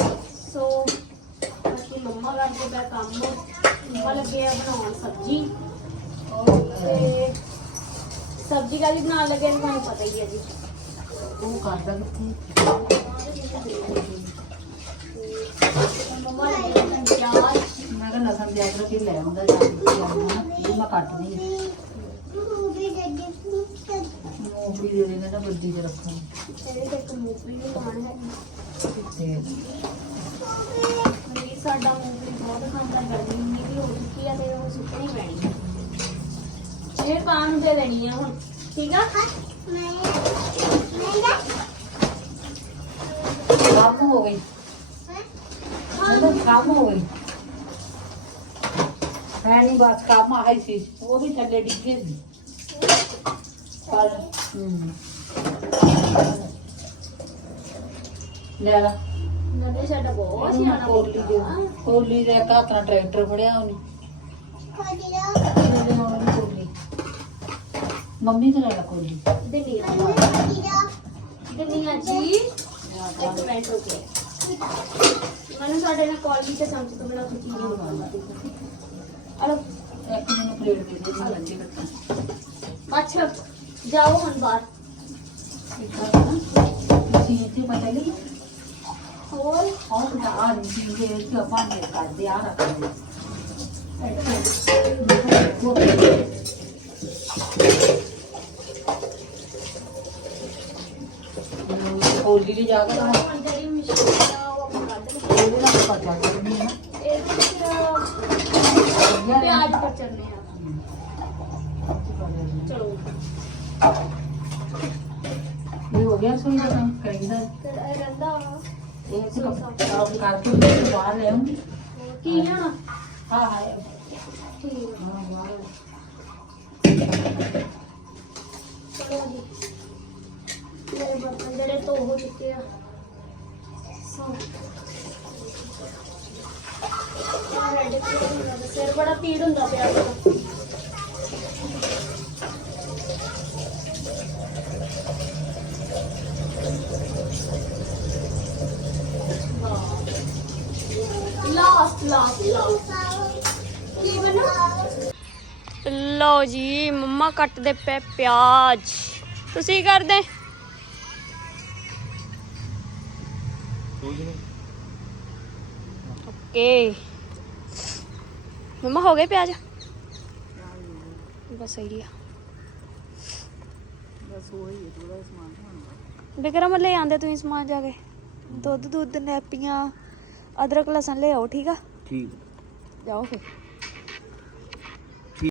S2: ਸੋ ਅਸੀਂ ਮੰਮਾ ਕਰਦੇ ਪਿਆ ਕੰਮ ਮੰਮਾ ਲੱਗੇ ਆ ਬਣਾਉਣ ਸਬਜ਼ੀ। ਤੇ ਸਬਜ਼ੀ ਕਾਹਦੀ ਬਣਾਉਣ ਲੱਗੇ ਨੇ ਤੁਹਾਨੂੰ ਪਤਾ ਹੀ ਹੈ ਜੀ।
S3: ਉਹ ਕਰਦਾ ਕਿੱਥੇ?
S2: ਮੰਮਾ ਲੱਗੇ ਨੇ ਪਿਆਜ਼
S3: ਲਸਣ ਦੇ ਅਦਰਕ ਹੀ ਲੈ ਆਉਂਦਾ ਜਾਂ ਇਹ ਮੈਂ ਕੱਟ ਨਹੀਂ ਮੂੰਗਫਲੀ ਦੇ ਦੇਣਾ ਨਾ ਵੱਡੀ ਚ ਰੱਖਾਂ।
S2: ਇਹਦੇ ਤੇ ਇੱਕ ਮੂੰਗਫਲੀ ਵੀ ਪਾਣ ਹੈ
S3: ਤੇ
S2: ਮਰੀਜ਼ ਸਾਡਾ ਮੂੰਗਫਲੀ ਬਹੁਤ ਖਾਂਦਾ ਗਰਮੀ ਇੰਨੀ ਵੀ ਹੋ ਚੁੱਕੀ ਆ ਤੇ ਉਹ ਸੁੱਕਣੀ ਪੈਣੀ ਹੈ ਇਹ ਪਾਣ ਨੂੰ ਦੇ ਦੇਣੀ ਆ ਹੁਣ। ਠੀਕ ਆ?
S3: ਕੰਮ ਹੋ ਗਈ। ਚਲੋ ਕੰਮ ਹੋ ਗਈ। ਹੈ ਨਹੀਂ ਬਸ ਕੰਮ ਆਈ ਸੀ ਉਹ ਵੀ ਥੱਲੇ ਡਿੱਗੇ ਸੀ। ਪਰ ਹੂੰ। ਲੈ ਲਾ।
S2: ਨਦੇ ਸਾਡਾ ਬਹੁਤ ਸਿਆਣਾ
S3: ਕੋਲੀ ਦੇ। ਕੋਲੀ ਦੇ ਨਾਲ ਟਰੈਕਟਰ ਫੜਿਆ ਉਹਨੇ। ਕੋਲੀ ਮੰਮੀ ਤੇ ਲੈ ਲਾ ਕੋਲੀ
S2: ਦਿੰਨੀਆਂ ਜੀ। ਇੱਕ ਮਿੰਟ ਰੁਕੇ। ਮੈਨੂੰ ਸਾਡੇ ਨਾਲ ਕਾਲਜੀ ਤੇ ਸਮਝ ਤੋਂ ਬਿਨਾ ਕੁਝ ਅਲੋ
S3: ਇੱਕ ਮੈਨੂੰ ਪਲੇਟ ਦੇ ਦੇ ਮੈਂ ਲੱਗੇ ਕੱਟਾਂ
S2: ਅੱਛਾ ਜਾਓ ਹੁਣ ਬਾਹਰ।
S3: ਤੁਸੀਂ ਇੱਥੇ ਪਤਾ ਨਹੀਂ
S2: ਹੋਰ?
S3: ਆਹ ਤਾਂ ਆ ਨਹੀਂ ਜੇ ਕਿ ਆਪਾਂ ਨੇ ਕਰਦੇ ਆ ਰੱਖਦੇ ਕੋਲੀ ਦੇ ਜਾ ਕੇ ਤਾਂ
S2: ਹੁਣ ਜਿਹੜੀ ਮਸ਼ੀਨ ਆ ਉਹ ਆਪਾਂ ਕੱਢ ਲਈ
S3: ਉਹਦੇ ਨਾਲ ਪਤਾ ਕਰਨੀ ਹੈ ਨਾ।
S2: ਪਿਆਜ਼ ਕੱਟਣੇ ਆ ਚਲੋ
S3: ਇਹ ਹੋ ਗਿਆ ਸੋਈ ਦਾ ਕੰਮ ਕਰੀਦਾ
S2: ਤੇ ਇਹ ਰਹਿੰਦਾ ਵਾ।
S3: ਇਹ ਤੇ ਆਪ ਕਰਕੇ ਮੈਂ ਬਾਹਰ ਲੈ ਆਉਂਗੀ
S2: ਕੀ ਲੈਣਾ
S3: ਹਾਂ ਹਾਂ
S2: ਠੀਕ ਆ।
S3: ਹਾਂ ਬਾਹਰ
S2: ਚਲੋ ਜੀ ਮੇਰੇ ਬਰਤਨ ਜਿਹੜੇ ਧੋ ਹੋ ਚੁੱਕੇ ਆ ਸੋ ਆ ਰੈਡੀ ਕਰ ਸਿਰ ਬੜਾ ਪੀੜ ਹੁੰਦਾ ਪਿਆ ਵਾ। ਲਾਸਟ ਲਾਸਟ ਲਾਸਟ ਕੀ ਬਣਾ? ਲਓ ਜੀ ਮੰਮਾ ਕੱਟਦੇ ਪਏ ਪਿਆਜ਼। ਤੁਸੀਂ ਕੀ ਕਰਦੇ? ਓਕੇ। ਮੰਮਾ ਹੋ ਗਏ ਪਿਆਜ਼। ਬਸ ਸਹੀ ਆ।
S3: ਬਸ ਉਹੀ ਹੈ ਥੋੜਾ ਸਮਾਨ ਹੋਣਾ
S2: ਬਿਕਰਮ ਲੈ ਆਂਦੇ ਤੁਸੀਂ ਸਮਾਨ ਜਾ ਕੇ। ਦੁੱਧ ਦੁੱਧ ਨੈਪੀਆਂ ਅਦਰਕ ਲਸਣ ਲੈ ਆਓ ਠੀਕ ਆ?
S1: ਠੀਕ।
S2: ਜਾਓ ਫਿਰ।